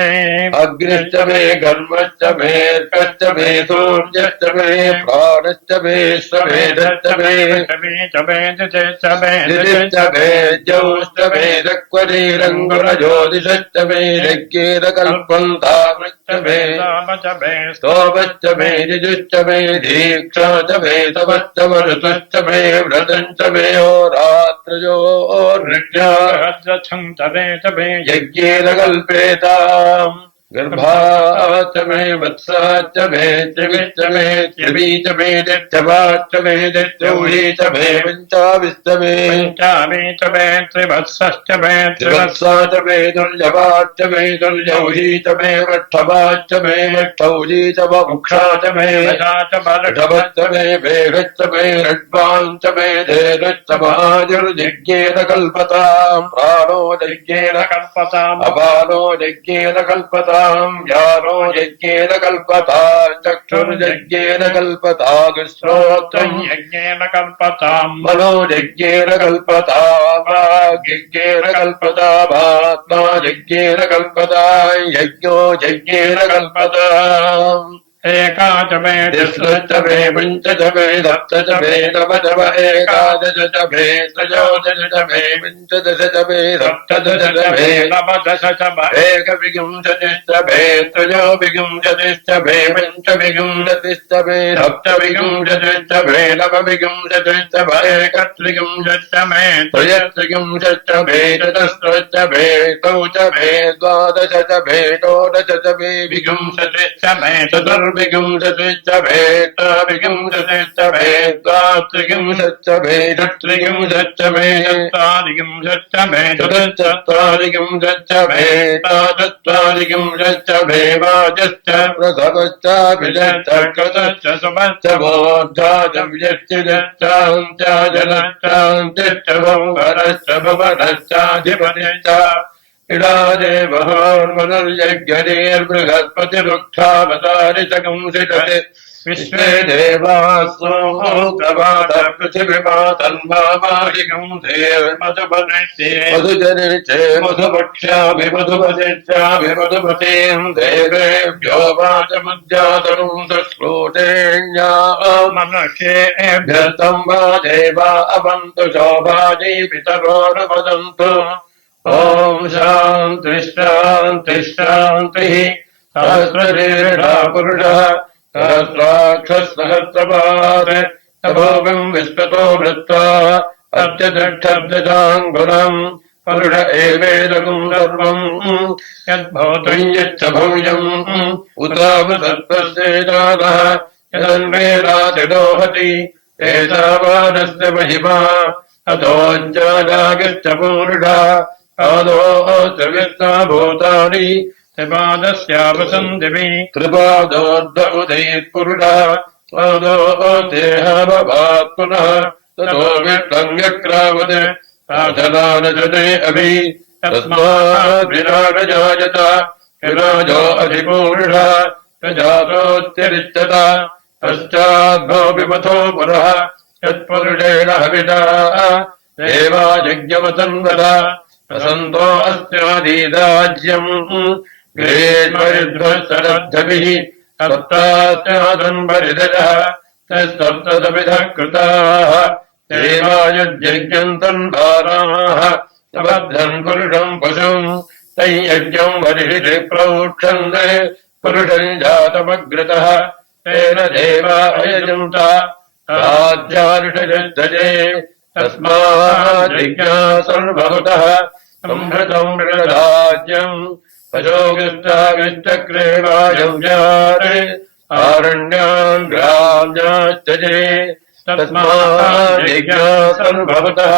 अग्निश्च मे घर्मश्च मे अर्कश्च मे सूर्यश्च मे प्राणश्च मे स्वमेधश्च मे च मे दिशश्च मे दिदिश्च मे ज्यौश्च मे रक्वरीरङ्गुलज्योतिषश्च मे यज्ञेन कल्पन्तामश्च मे सामश्च मे स्तोमश्च मे ऋजुश्च मे दीक्षा च मे तपश्च मरुतश्च मे व्रतञ्च मे होरात्रयोर्नृत्यारच्छन्त मे यज्ञेन कल्पेताम् गर्भाच्च मे वत्साच्च मे त्रिविच्च मे त्रिवीच मे दित्यवाच्च मे दित्यौही च मे पञ्चाविश्च मे पञ्चावीच मे त्रिवत्सश्च मे त्रिवत्सा च मे दुर्यवाच्च मे दुर्यौही च मे वट्ठवाच्च मे वट्ठौही च मुक्षा च मे षभश्च मे वेगश्च मे रड्वाञ्च मे धेनुश्च महाजुर्यज्ञेन कल्पताम् प्राणो यज्ञेन कल्पताम् अपानो यज्ञेन कल्पताम् ज्ञानो यज्ञेन कल्पताम् चक्षुर्यज्ञेन कल्पताम् श्रोत्रम् यज्ञेन कल्पताम् मनो यज्ञेन कल्पताम् वाग्यज्ञेन कल्पताम् आत्मा यज्ञेन कल्पताम् यज्ञो यज्ञेन कल्पताम् एका च मे तिस्रश्च मे पञ्च च मे सप्त च मे नव च मे एकादश च मे त्रयोदश च मे पञ्चदश च मे सप्तदश च मे नवदश च मे एकविंशतिश्च मे त्रयोविंशतिश्च मे पञ्चविंशतिश्च मे सप्तविंशतिश्च मे नवविंशतिश्च मे एकत्रिंशश्च मे त्रयस्त्रिंशश्च मे चतुस्रश्च मे तौ च मे द्वादश च मे षोडश च मे विंशतिश्च मे चतुर्विंशतिश्च मे त्रयोविंशतिश्च मे द्वात्रिंशश्च मे षट्त्रिंशश्च मे चत्वारिंशश्च मे चतुश्चत्वारिंशश्च मे चत्वारिंशश्च मे वाजश्च प्रसवश्च विजश्च कृतश्च सुमश्च मोर्धा च व्यश्चिदश्च जनश्च भुवनश्च भुवनश्चाधिपतिश्च इडादेवहोर्मनुर्यज्ञनेर्बृहस्पतिरुक्षावतारि च कंसितते विश्वे देवास्सो प्रभातः पृथिवीमातन्मामाहिकंसेर्मधुपनिष्ठे मधुजनिर्चे मधुपक्ष्याभिमधुपतिष्ठाभिमधुपतीं देवेभ्यो वाचमुद्यातनुं शुश्रूषेण्या मनुष्येभ्यस्तं वा देवा अवन्तु शोभाजी पितरो न वदन्तु ओम शांति शांति शांति सहस्रशीर्षा पुरुषः सहस्राक्षसहस्रपाद तपोगं विश्वतो वृत्वा अत्यतिष्ठब्दजाङ्गुलम् पुरुष एवेदगुं सर्वम् यद्भूतं यच्च भव्यम् उतावसत्त्वस्येजानः यदन्वेरातिदोहति एतावानस्य महिमा अतोऽज्जानागश्च पूर्णा पादोऽस्य विष्णुभूतानि त्रिपादस्यावसन्दिवि त्रिपादोर्ध उदयत्पुरुषः पादो देह भवात् पुनः ततो विष्णं व्यक्रावत् साधनानजते अभि तस्मात् विराजजायत विराजो अधिपूरुषः प्रजातोऽत्यरिच्यत पश्चाद्भो विपथो पुरः यत्पुरुषेण हविषा देवायज्ञवसन्वद प्रसन्तो अस्याधीदाज्यम् ग्रीष्मयुद्धशरद्धभिः सप्तास्यादन्वरिदजः तत्सप्तदविधः कृताः देवायुज्यन्तन्भाराः सबद्धन् पुरुषम् पशुम् तैयज्ञम् वरिषि प्रौक्षन्ते पुरुषम् जातमग्रतः तेन देवा अयजन्त साध्याऋषयद्धजे तस्माज्जिज्ञासर्वभूतः संहृतम् मृगराज्यम् पशोगिष्टागिष्टक्रे वायम् जाते आरण्यान् ग्राम्याश्चजे तस्माज्जिज्ञासर्वभूतः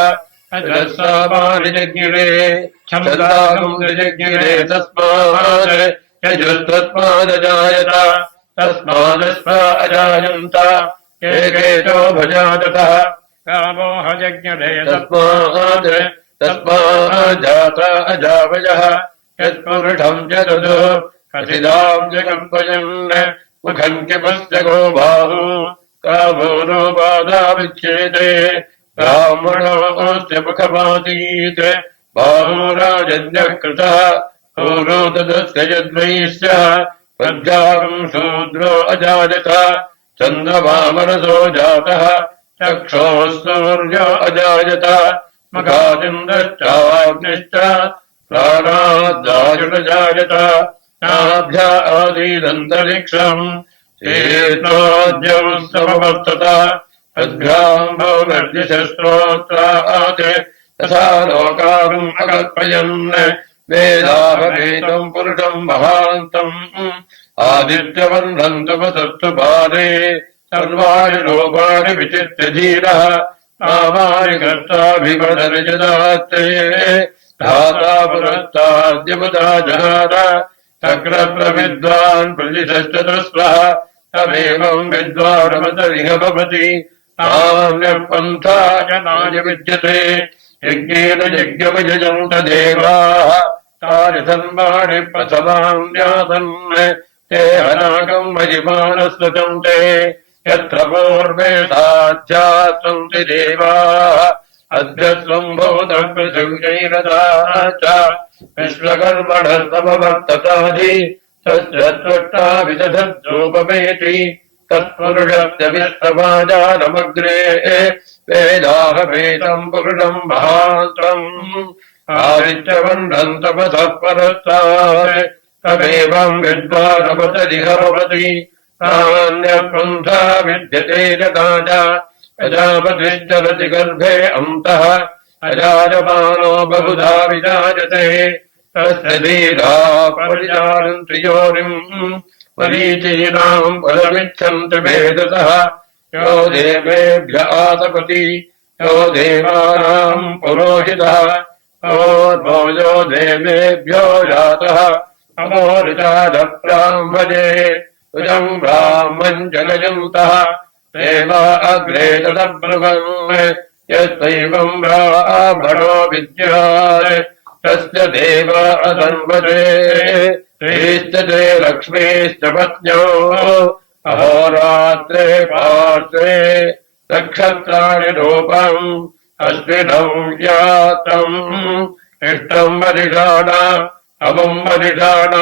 अजस्सामानिजज्ञिरे छन्दागम् निजज्ञिरे तस्मात् यजुस्तस्मादजायत तस्मादस्मा अजायन्त एकेशो भजातः कामोहजज्ञरे तस्माज्जात अजावयः यत्पुरुषम् जगदो कथिदाम् जगम्पयन् मुखम् किमस्य गो बाहु कामो नो बाधाविच्छेदे ब्राह्मणोऽस्य मुखमासीत् बाहुराजन्यः कृतः पूर्वो तदस्य यद्वैश्य प्रज्ञाम् शूद्रो अजायत चन्द्रमामनसो जातः चक्षोः सूर्यो अजायत मखादिन्द्रश्चाग्निश्च प्राणाद्वायुरजायत नाभ्या आसीदन्तरिक्षम् चेतोऽद्यम् समवर्तत अद्भ्याम् भौनर्दिशस्त्रोत्रात् तथा लोकाम् अकल्पयन् वेदाहवेदम् पुरुषम् महान्तम् आदित्यवह्नम् तपसत्सुपादे सर्वाणि रूपाणि विचित्य धीरः नामानि कर्ताभिवदर्जदात्ते धाता पुरस्ताद्यपदा जहार चक्रप्रविद्वान् प्रतिष्ठतस्वः तमेवम् विद्वानमतरिह भवति नान्यः पन्थायनाय विद्यते यज्ञेन यज्ञमयजन्त देवाः कार्यसन्माणि प्रथमाम् न्यासन् ते अनागम् महिमानस्वचन्ते यत्र पूर्वे साध्यात् सन्ति देवाः अद्य स्वम्भूतम् पृथिव्यैरदा च विश्वकर्मणः समवर्तताधि तस्य त्वष्टा विदधद्रूपमेति तत्पुरुषस्य विश्वमाजानमग्रे वेदाहवेदम् पुरुषम् महान्तम् आदित्यवह्नम् तपसः परस्तात् तमेवम् विद्वानमतरिह भवति नान्यः पन्था विद्यते यथा च प्रजापतिश्चरति गर्भे अन्तः अजायमानो बहुधा विजायते तस्य धीरा परिचारन्ति योनिम् मरीचीनाम् फलमिच्छन्ति भेदतः यो देवेभ्य आतपति यो देवानाम् पुरोहितः यो देवेभ्यो जातः अमोरितादप्राह्मणे तुजम् ब्राह्मम् जनयन्तः देवा अग्रे तदब्रुवन् यस्यैवम् ब्राह्मणो विद्यात् तस्य देव असन्वते श्रीश्च ते लक्ष्मीश्च पत्न्यो अहोरात्रे पार्श्वे नक्षत्राणि रूपम् अश्विनम् यातम् इष्टम् वरिषाण अमुम् वरिषाण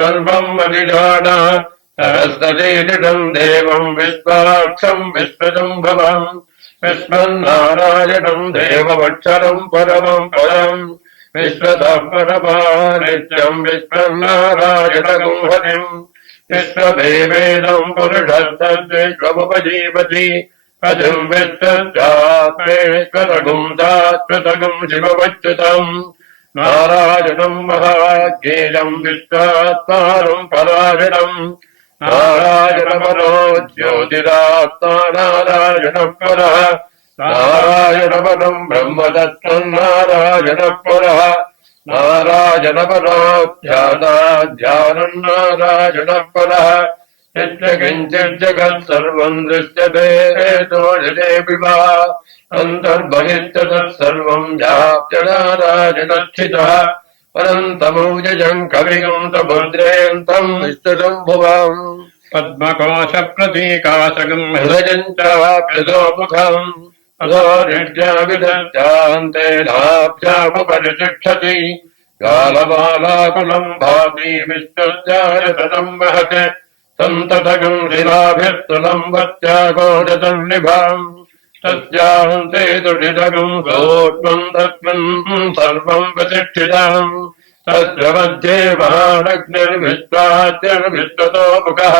सर्वम् वरिषाण सरस्वतीनिषम् देवम् विश्वाक्षम् विश्वशम्भवम् विश्वन्नारायणम् देवमक्षरम् परमम् परम् विश्वतः परमा नित्यम् विश्वन्नारायणम् हरिम् विश्वदेवेदम् पुरुषस्तद्विश्वमुपजीवति पतिम् विश्वश्चात्मेश्वरगुम् शाश्वतगुम् शिवमच्युतम् नारायणम् महाज्ञेयम् विश्वात्मानम् परायणम् नारायणपरो ज्योतिरात्मा नारायणः परः नारायणपरम् ब्रह्मदत्तम् नारायणः परः नारायणपराध्यानाध्यानम् नारायणः परः यच्च किञ्चित् जगत् सर्वम् दृश्यते तोजते वा अन्तर्बहिश्च तत्सर्वम् व्याप्य नारायणस्थितः परन्तमौजम् कविगम् समुद्रेऽन्तम् विष्णुशम्भुवम् पद्मकोशप्रतीकाशकम् हृदयम् चाप्यतोमुखम् अधोनित्याविदत्तान्ते नाभ्यामुपरितिष्ठति कालबालाकुलम् भाति विष्णुश्चारतनम् वहत् सन्ततगम् शिलाभिस्तुलम् वत्यागोचतम् निभाम् तस्यान्ते दुषितगम् सूक्ष्मम् तस्मिन् सर्वम् प्रतिष्ठितम् तस्य मध्ये महानग्निर्विश्वाद्यर्विश्वतो मुखः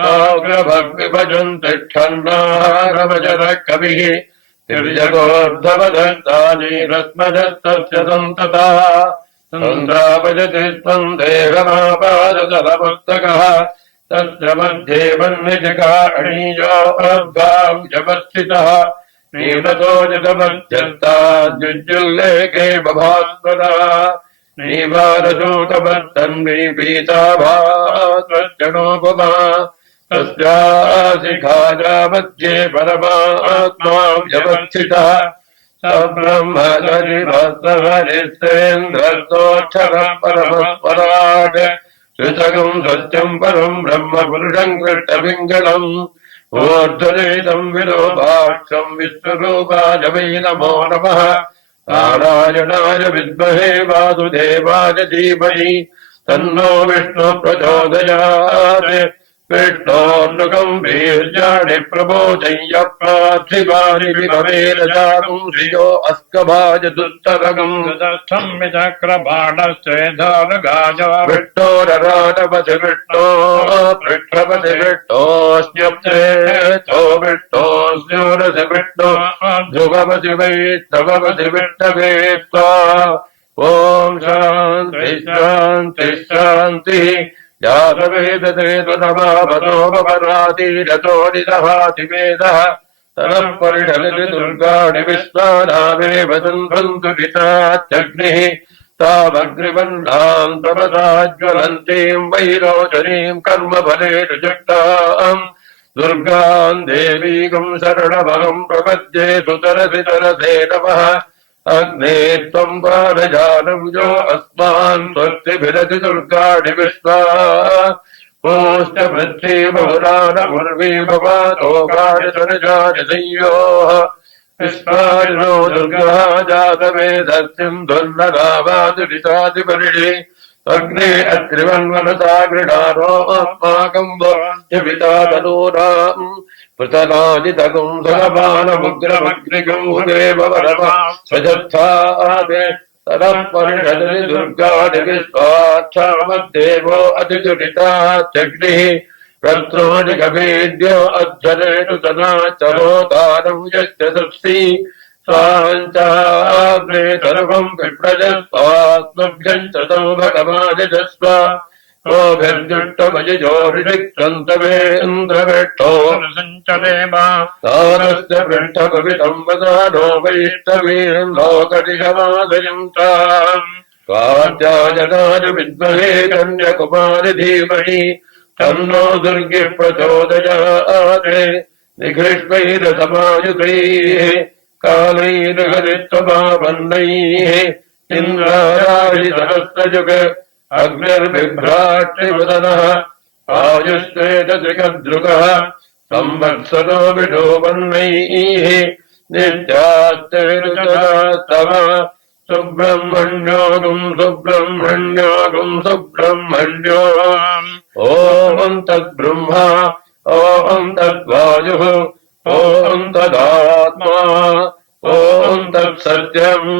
साग्रभग्विभजन् तिष्ठन्नारवचरः कविः तिर्यगोर्धवदत्तानि रश्मजस्तस्य सन्ततः सन्द्रापजति स्वम् देहमापादतलपुस्तकः तस्य मध्ये वह्निजकारणीयोऽर्धाम् व्यवस्थितः नीलतोजतमध्यस्ताद्युज्जुल्लेखे बभास्वरः नीवारसूतवर्तन्वी पीताभास्वज्जनोपमा तस्याशिखाजा मध्ये परमात्मा व्यवस्थितः स ब्रह्महरिभस्महरिश्चेन्द्रस्तोक्षरः परमस्वराट् श्रुतगम् सत्यम् परम् ब्रह्म पुरुषम् कृष्णपिङ्गलम् ऊर्ध्वरेतम् विलोभाक्षम् विश्वरूपाय वै नमो नमः नारायणाय विद्महे वासुदेवाय धीमहि तन्नो विष्णु प्रचोदयात् विष्णोर्नुकम् वीर्याणि प्रबोधय्य पार्थिवानि विभवेरजागम् श्रियो अस्कभाज दुत्तरगम् संविचक्रबाणश्चेधारगाज विष्णोरराटपति विष्णो पृष्ठपति विष्णोऽस्म्यप्रेतो विष्णोऽस्योरसि विष्णो ध्रुवपति वैष्णवपति विष्णवे स्वाहा ॐ शान्ति शान्ति शान्तिः यातवेदते तदमापरोपरातीरतोडितहातिवेदः तनः परिषलति दुर्गाणि विश्वानामेव तन्वन्तु हितात्यग्निः तामग्निवह्नाम् तपसाज्वलन्तीम् वैरोचनीम् कर्मफले रुजक्ताम् दुर्गाम् देवीकम् शरणमहम् प्रपद्ये सुतरसि तरसे नमः अग्ने त्वम् पादजानम् यो अस्मान् स्वस्तिभिरति दुर्गाणि विश्वा पोश्च पृथ्वी बहुरानमुर्वी भवातो कार्यसरजायसंयोः विश्वारिणो दुर्गः जातवेदस्यम् दुर्लरावादुरितादिपरिषि अग्ने अत्रिवन्वनसा गृणारो अस्माकम् वाञ्छविता तनूनाम् पृतनाजितगुम् सुरपानमुग्रमग्निगम् देववरमा स्वजत्थादे ततः परिषदि दुर्गाणि विश्वाक्षामद्देवो अतिजुरितात्यग्निः रत्रोनिगभेद्यो अध्वरेणु तनाचरोतारम् यश्च सप्सि स्वाञ्चाग्ने सर्वम् विप्रजस्वात्मभ्यम् च तौ भगवानिजस्व ओभिर्जुष्टमयजोरिक्तन्तवेन्द्रवेष्टो सञ्चदेवा तारस्य पृष्ठपवितम् वदानो वैष्णवीम् लोकदिशमादयम् ताम् स्वाध्यायनाय विद्महे कन्याकुमारि धीमहि तन्नो दुर्गिः प्रचोदयात् निघृष्टैरसमायुतैः कालैर्हरित्वमापन्नैः इन्द्राराजिसहस्रयुग अग्निर्बिभ्राट्टिवदनः आयुष्वेदृगः संवत्सरो विडोपन्नैः नित्यास्तैरुतरास्तव सुब्रह्मण्योगुम् सुब्रह्मण्योगुम् सुब्रह्मण्यो ॐ तद्ब्रह्मा ॐ तद्वायुः ॐ तदात्मा ॐ तत्सत्यम्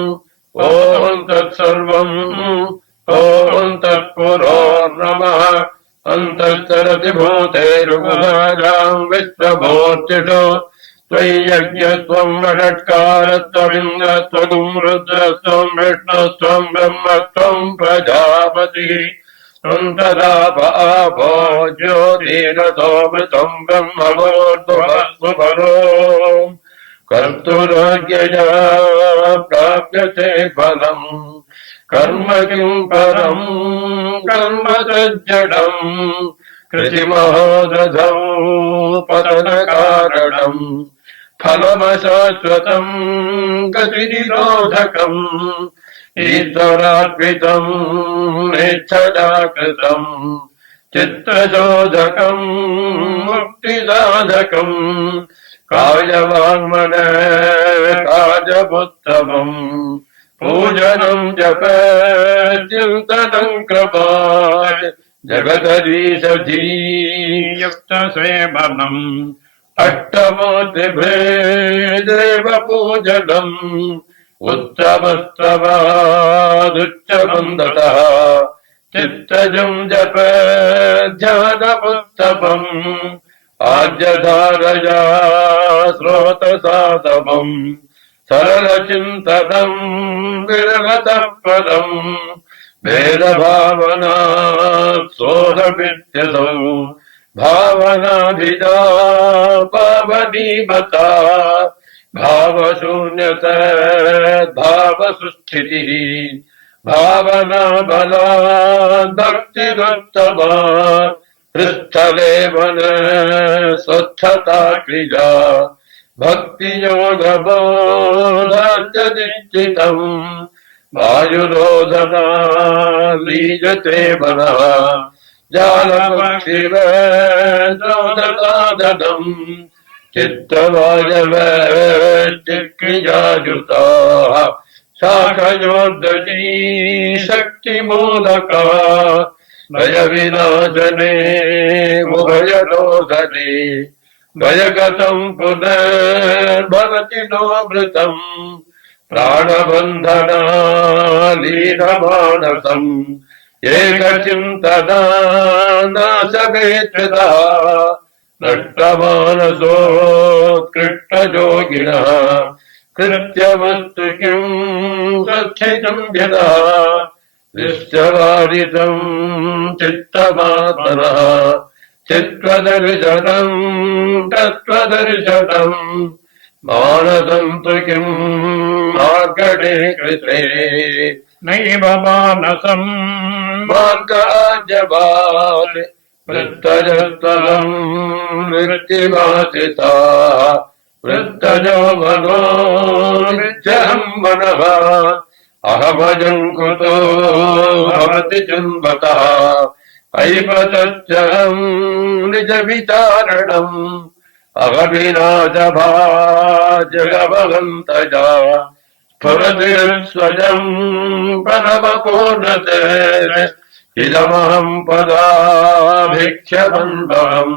ॐ तत्सर्वम् ॐ तत्पुरोर्नमः अन्तश्चरति भूतैरुपभागाम् विश्वभूतिषु त्वय्यज्ञत्वम् वषट्कारत्वमिन्द्रत्वगुम् रुद्रत्वम् विष्णुत्वम् ब्रह्मत्वम् प्रजापतिः त्वम् तदाप आपो ज्योतिरसोमृतम् ब्रह्मवोर्ध्वपरो कर्तुराज्ञया प्राप्यते फलम् कर्म किं परम् कर्म तज्जडम् कृतिमहोदधौ पतनकारणम् फलमशाश्वतम् गतिनिरोधकम् ईश्वरार्पितम् नेच्छया कृतम् चित्तशोधकम् मुक्तिसाधकम् कायवाङ्मनः कार्यमुत्तमम् पूजनम् जप चिन्तनम् क्रमात् युक्तसेवनम् अष्टमोतिभेदेव पूजनम् उत्तमस्तवादुच्चमम् दतः चित्तजम् जप ध्यानमुत्तमम् आद्यधारया स्रोतसाधमम् सरलचिन्तनम् विरलतः पदम् वेदभावना सोऽहमित्यसौ भावनाभिधा पावनीमता भावशून्यता भावसुस्थितिः भावना बलात् भक्तिरुत्तमा हृत्स्थलेवन स्वच्छता क्रिया भक्तियोगबोधात्यदिष्टितम् वायुरोधना लीयते मनः जालपक्षिव साधनम् चित्तवायव चित्क्रियायुताः शाखयोर्दजी शक्तिमूलका भयविनाशने उभयरोधने भयगतम् पुनर्भवति नोऽमृतम् प्राणबन्धनालीनमानसम् एकचिन्तना नाशवेत्रदा नष्टमानसोत्कृष्टयोगिनः कृत्यवस्तु किम् सच्छितम् यदा दृश्यवारितम् चित्तमात्मनः चित्तदर्शनम् तत्त्वदर्शनम् मानसम् तु किम् मार्गणे कृते नैव मानसम् मार्गाजवान् वृत्तजस्तलम् वृत्तिमासिता वृत्तजो मनो नित्यहम् मनः अहमजम् कुतो भवति जन्मतः ऐपतच्चहम् निजविचारणम् अहविनाशभाजगवन्तजा स्फुरति स्वजम् परमपूर्णते इदमहम् पदाभिक्षबन्धम्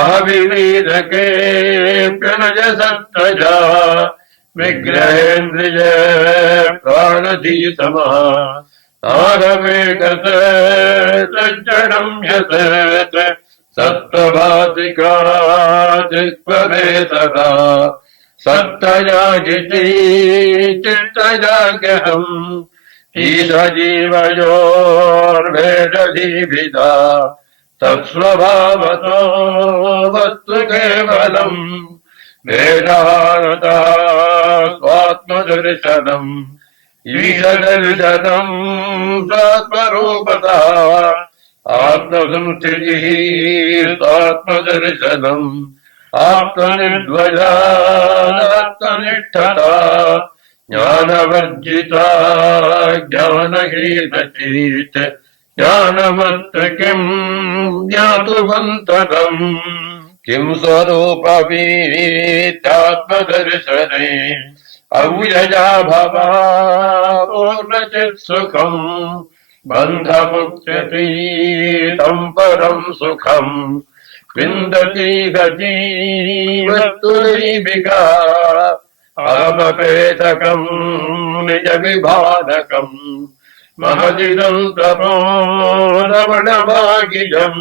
अहविवीरके प्रणजसत्तजा विग्रहेन्द्रिय प्राणधीतमः आरवेगत सज्जनम् यत सत्त्वभातिका चित्त्ववेतरा सत्तयाजिति चित्तयाग्यहम् ईशजीवयोर्भेदधीभिदा तत्स्वभावतो वस्तु केवलम् भेदहारता स्वात्मदर्शनम् ईशदर्शनम् स्वात्मरूपता आत्मसंस्थितिः स्वात्मदर्शनम् आत्मनिर्द्वयात्मनिष्ठता ज्ञानवर्जिता ज्ञानहीनचेत् ज्ञानवत् किम् ज्ञातुमन्तरम् किम् स्वरूपवीत्यात्मदर्शने अव्यया भवा पूर्णचित् सुखम् बन्धमुच्यते तम् परम् सुखम् विन्दति गजीवस्तुदैविका अहमपेतकम् निजविभानकम् महदिदम् तपो रमणभागिजम्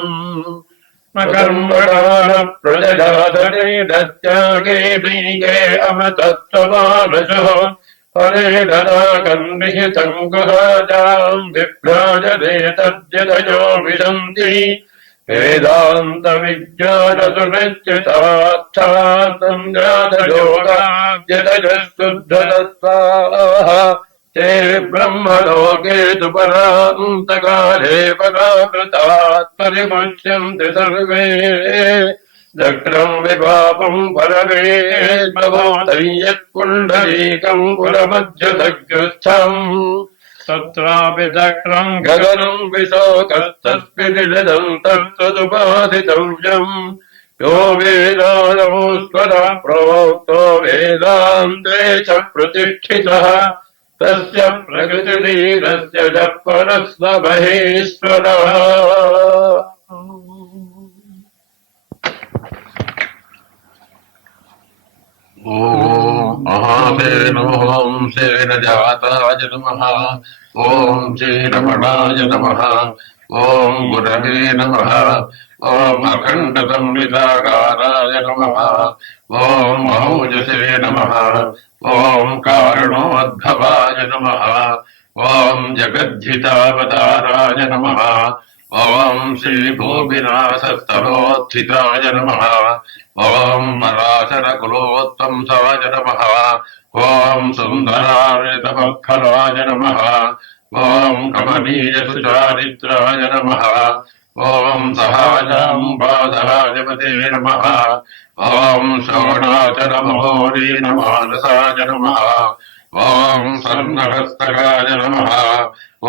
कर्मणा प्रजगाधने दत्यागे प्रीये अमतत्त्वमानसो हरे धनाकन्निहितम् गुहाजाम् विभ्राजते तद्यतयो विशन्ति वेदान्तविज्ञानसुनिश्चितार्थात् सञ्जातयोगाद्यतयः शुद्धतत्त्वाः ते ब्रह्मलोके तु परान्तकाले पराकृतात् परिमुच्यन्ते सर्वे दक्षम् विपापम् परमेश्वरं यत्पुण्डरीकम् पुरमध्यदग्रस्थम् तत्रापि दक्षम् गगनम् विशोकस्तस्मिन् तत्त्वदुपाधितव्यम् यो वेदानमुस्वरः प्रोक्तो वेदान्ते च प्रतिष्ठितः तस्य प्रकृतिरीरस्य च परस्य महेश्वरः ॐ महासेनों सेनजाताय नमः ॐ श्रीरमणाय नमः ॐ गुरवे नमः ॐ अखण्डसंविदाकाराय नमः ॐ मौजसे नमः ॐ कारणोद्भवाय नमः ॐ जगद्धितावताराय नमः ॐ श्रीभूविनाशस्तरोत्थिताय नमः ॐ पराशरकुलोत्तंसाय नमः ॐ सुन्दरार्यतमत्फलाय नमः ॐ कमनीयसुचारित्राय नमः ॐ सहाजाम्बाधराजपते नमः ॐ श्रवणाचलमहोरी नमानसाय नमः ॐ स्वर्णहस्तकाय नमः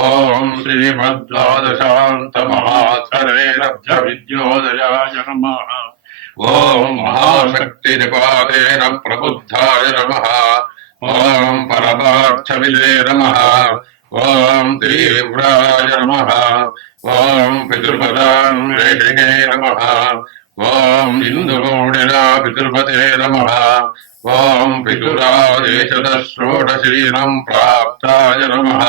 ॐ श्रीमद्वादशान्तमहात्सरेरभ्यविद्योदयाय नमः ॐ महाशक्तिनिपातेन प्रबुद्धाय नमः ॐ परमार्थविदे नमः ॐ तीव्राय नमः ॐ पितृपदान्वेषिणे नमः ॐ इन्दुमूढिना पितृपते नमः ॐ पितुरादेशदषोडशीलम् प्राप्ताय नमः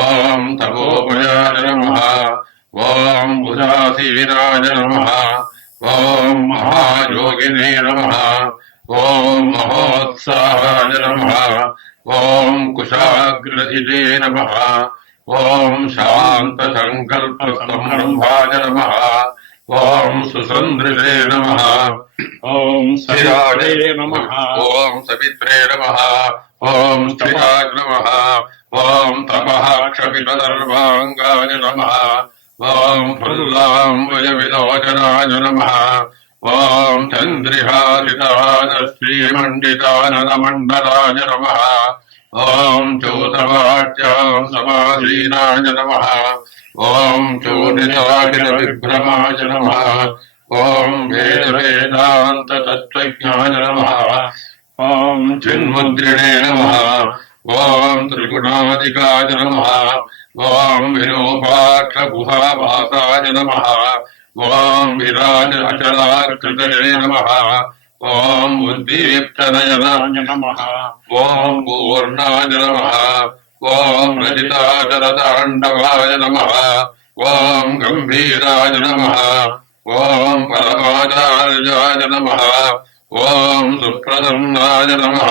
ॐ तपोपयाय नमः ॐ उदासीनाय नमः ॐ महायोगिने नमः ॐ महोत्साहाय नमः ॐ कुशाग्रधिते नमः ॐ शान्तसङ्कल्पसम्रम्भाय नमः ॐ सुसन्दृशे नमः ॐ सवित्रे नमः ॐ सवित्रे नमः ॐ स्त्रियाय नमः ॐ तपः क्षपितदर्वाङ्गाय नमः ॐ फुल्लाम्बुजविलोचनाय नमः ॐ चन्द्रिहासिताय श्रीमण्डिताननमण्डलाय नमः ॐ चोतवाच्यां समासीनाय नमः ॐ चोदिताखिलविभ्रमाय नमः ॐ वेदवेदान्ततत्त्वज्ञाय नमः ॐ चिन्मुद्रिणे नमः ॐ त्रिगुणाधिकाय नमः ॐ विरूपाक्षगुहावासाय नमः ॐ विराजअचलाकृतये नमः ॐ उद्दीप्तनयनाय नमः ॐ पूर्णाय नमः ॐ रजिताचलताण्डवाय नमः ॐ गम्भीराय नमः ॐ परमाचार्याय नमः ॐ सुप्रसन्नाय नमः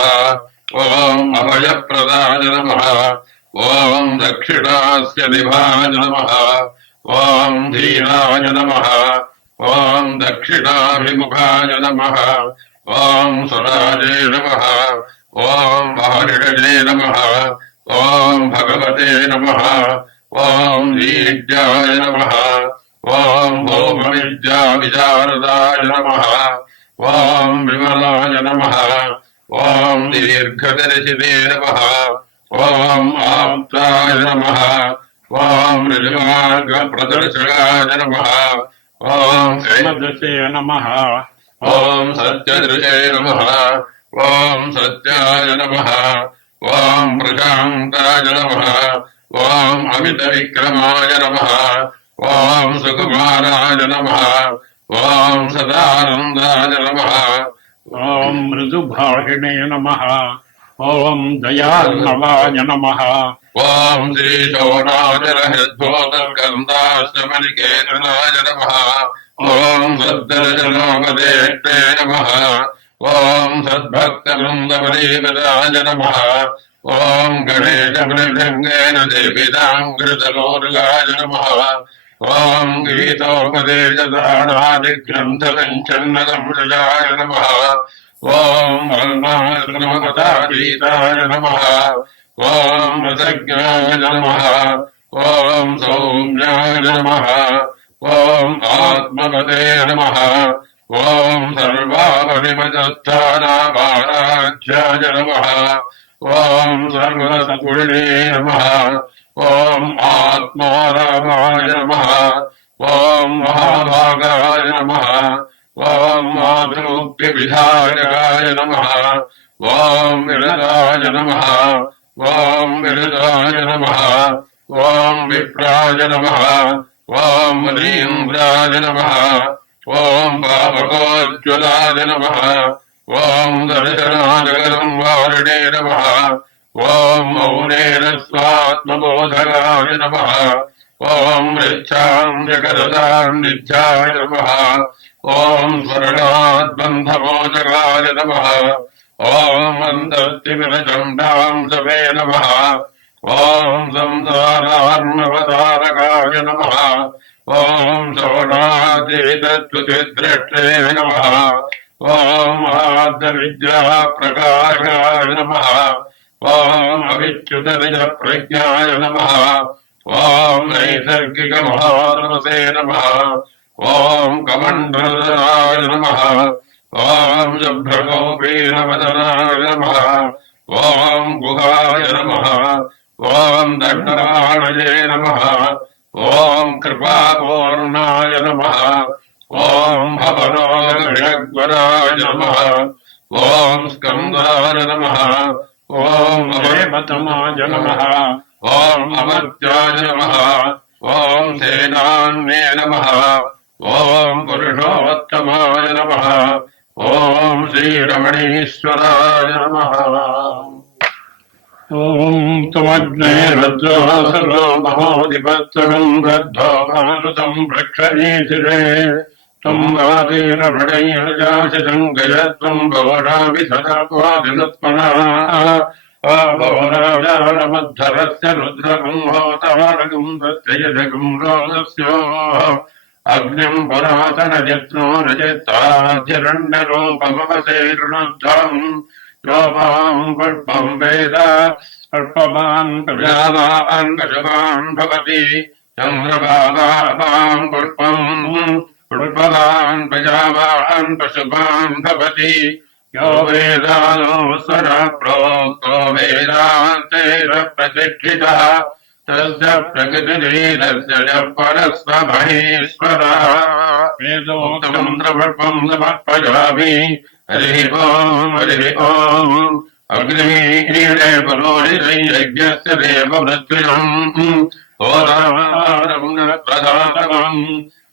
ॐ अभयप्रदाय नमः ॐ दक्षिणास्य दिवाय नमः ॐ धीराय नमः ॐ दक्षिणाभिमुखाय नमः ॐ सुराजे नमः ॐ महर्षये नमः ॐ भगवते नमः ॐ वीर्याय नमः ॐ भौमविद्याविशारदाय नमः ॐ विमलाय नमः ॐ दीर्घदर्शिने नमः ॐ आप्ताय नमः ॐ ऋजुमार्गप्रदर्शकाय नमः ॐ श्रीमदसे नमः ॐ सत्यदृशे नमः ॐ सत्याय नमः ॐ प्रशान्ताय नमः ॐ अमितविक्रमाय नमः ॐ सुकुमाराय नमः ॐ सदानन्दाय नमः ॐ मृदुभाषिणे नमः ॐ दयार्णवाय नमः ॐ श्रीशोणाचलहृद्भोतस्कन्दाश्रमनिकेतनाय नमः ॐ सद्दर्शनोपदेष्टे नमः ॐ सद्भक्तवृन्दपरीपदाय नमः ॐ गणेशमृदङ्गेन देविताङ्कृतलोर्गाय नमः ॐ गीतोपदेशदानादिग्रन्थसञ्चन्नसंशयाय नमः ॐ वर्णाश्रमगतातीताय नमः ॐ रसज्ञाय नमः ॐ सौम्याय नमः ॐ आत्मपदे नमः ॐ सर्वापरिमतस्थानावाराध्याय नमः ॐ सर्वसद्गुणे नमः ॐ आत्मारामाय नमः ॐ महाभागाय नमः ॐ मातृमुक्तिविधायकाय नमः ॐ विरदाय नमः ॐ विरदाय नमः ॐ विप्राय नमः ॐ मदीन्द्राय नमः ॐ पावकोज्ज्वलाय नमः ॐ दर्शनानगरं वारिणे नमः ॐ मौनेन स्वात्मबोधकाय नमः ॐ मृच्छां जगददां नित्याय नमः ॐ स्वर्णाद्बन्धमोचकाय नमः ॐ अन्तस्तिमिरचण्डां सवे नमः ॐ संसारार्णवतारकाय नमः ॐ शोणातीतत्वद्रष्टे नमः ॐ आद्यविद्याप्रकाशाय नमः ॐ अविच्युतनिजप्रज्ञाय नमः ॐ नैसर्गिकमहानसे नमः ॐ कमण्डलधराय नमः ॐ शुभ्रगोपीनवदनाय नमः ॐ गुहाय नमः ॐ दण्डराणये नमः ॐ कृपापूर्णाय नमः ॐ भवरोगभयग्वराय नमः ॐ स्कन्दाय नमः ॐ अवयमतमाय नमः ॐ अमर्त्याय नमः ॐ सेनान्ये नमः ॐ पुरुषोत्तमाय नमः ॐ श्रीरमणीश्वराय नमः ॐ त्वमग्ने रुद्रो महोदिपत्तरं बद्धो मारुतं वृक्षणीशिरे त्वं वादीरभृडैरजाशतं गजत्वं भवनाभि सदात्मादिनत्मनः भवनाजानमद्धरस्य रुद्रगं होतारगं तस्य रोदस्य अग्निं पुरातनजत्नो रजताधिरण्यरूपमवसेरुणद्धम् योपां पुष्पं वेद पुष्पवान् प्रजावान् पशुवान् भवति चन्द्रभागावान् पुष्पं पुष्पवान् प्रजावान् पशुवान् भवति यो वेदानो स्वरा प्रोक्तो वेदान्तेन प्रतिष्ठितः तस्य प्रकृतिरीरस्य परस्व महेश्वरः वेदोक्तं द्रवल्पं समर्पयामि हरिः ॐ अग्निमीळे पुरोहितयज्ञस्य देवमृत्युम् होरारं प्रधानम्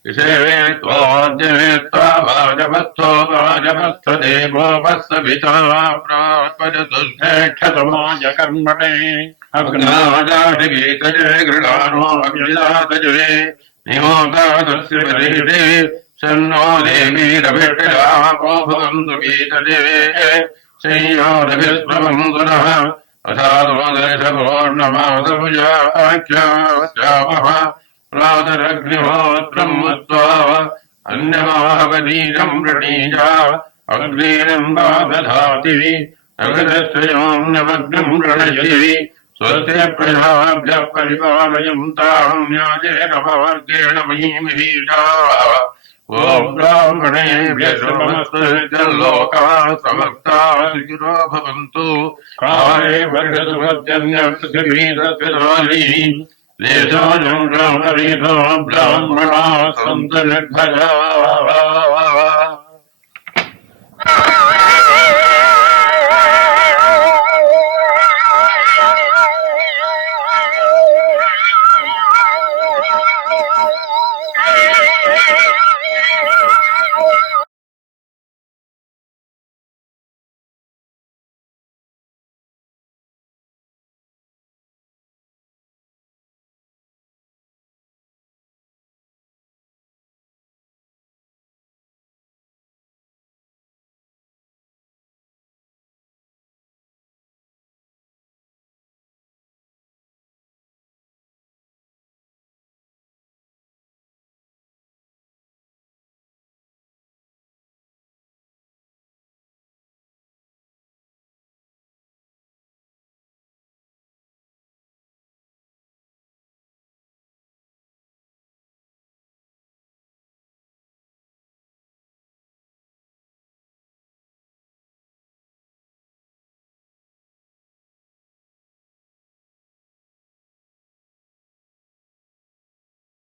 विषये त्वाद्यमेत्वा वाजपस्थो वाजपस्थदेवो वत्सविता प्रात्पजतुष्ठेक्षतमाय कर्मणे अग्नाजाधिगीतजे गृणानो अभिलातजे निमोदातस्य बलिरे सन्नो देवीरभिष्टयापो भवन्तु गीतजे संयोरभिस्वमन्दुनः अथादोदशपूर्णमादभुजाख्यास्यामः प्रातरग्निहोत्रं मत्वा अन्यमाहवनीजं वृणीजा अग्निरम्बा दधाति अग्रस्वयोऽन्यमग्निं वृणयति स्वस्य प्रजाभ्यः परिपालयन्तां न्यायेन वर्गेण महीमिषीषाः ॐ ब्राह्मणेभ्यः शुभमस्तु लोकाः समस्ताः सुखिनो भवन्तु काले वर्षतु पृथिवीरस्विराली देशोऽयं ब्राह्मणो ब्राह्मणाः सन्तु निर्भयाः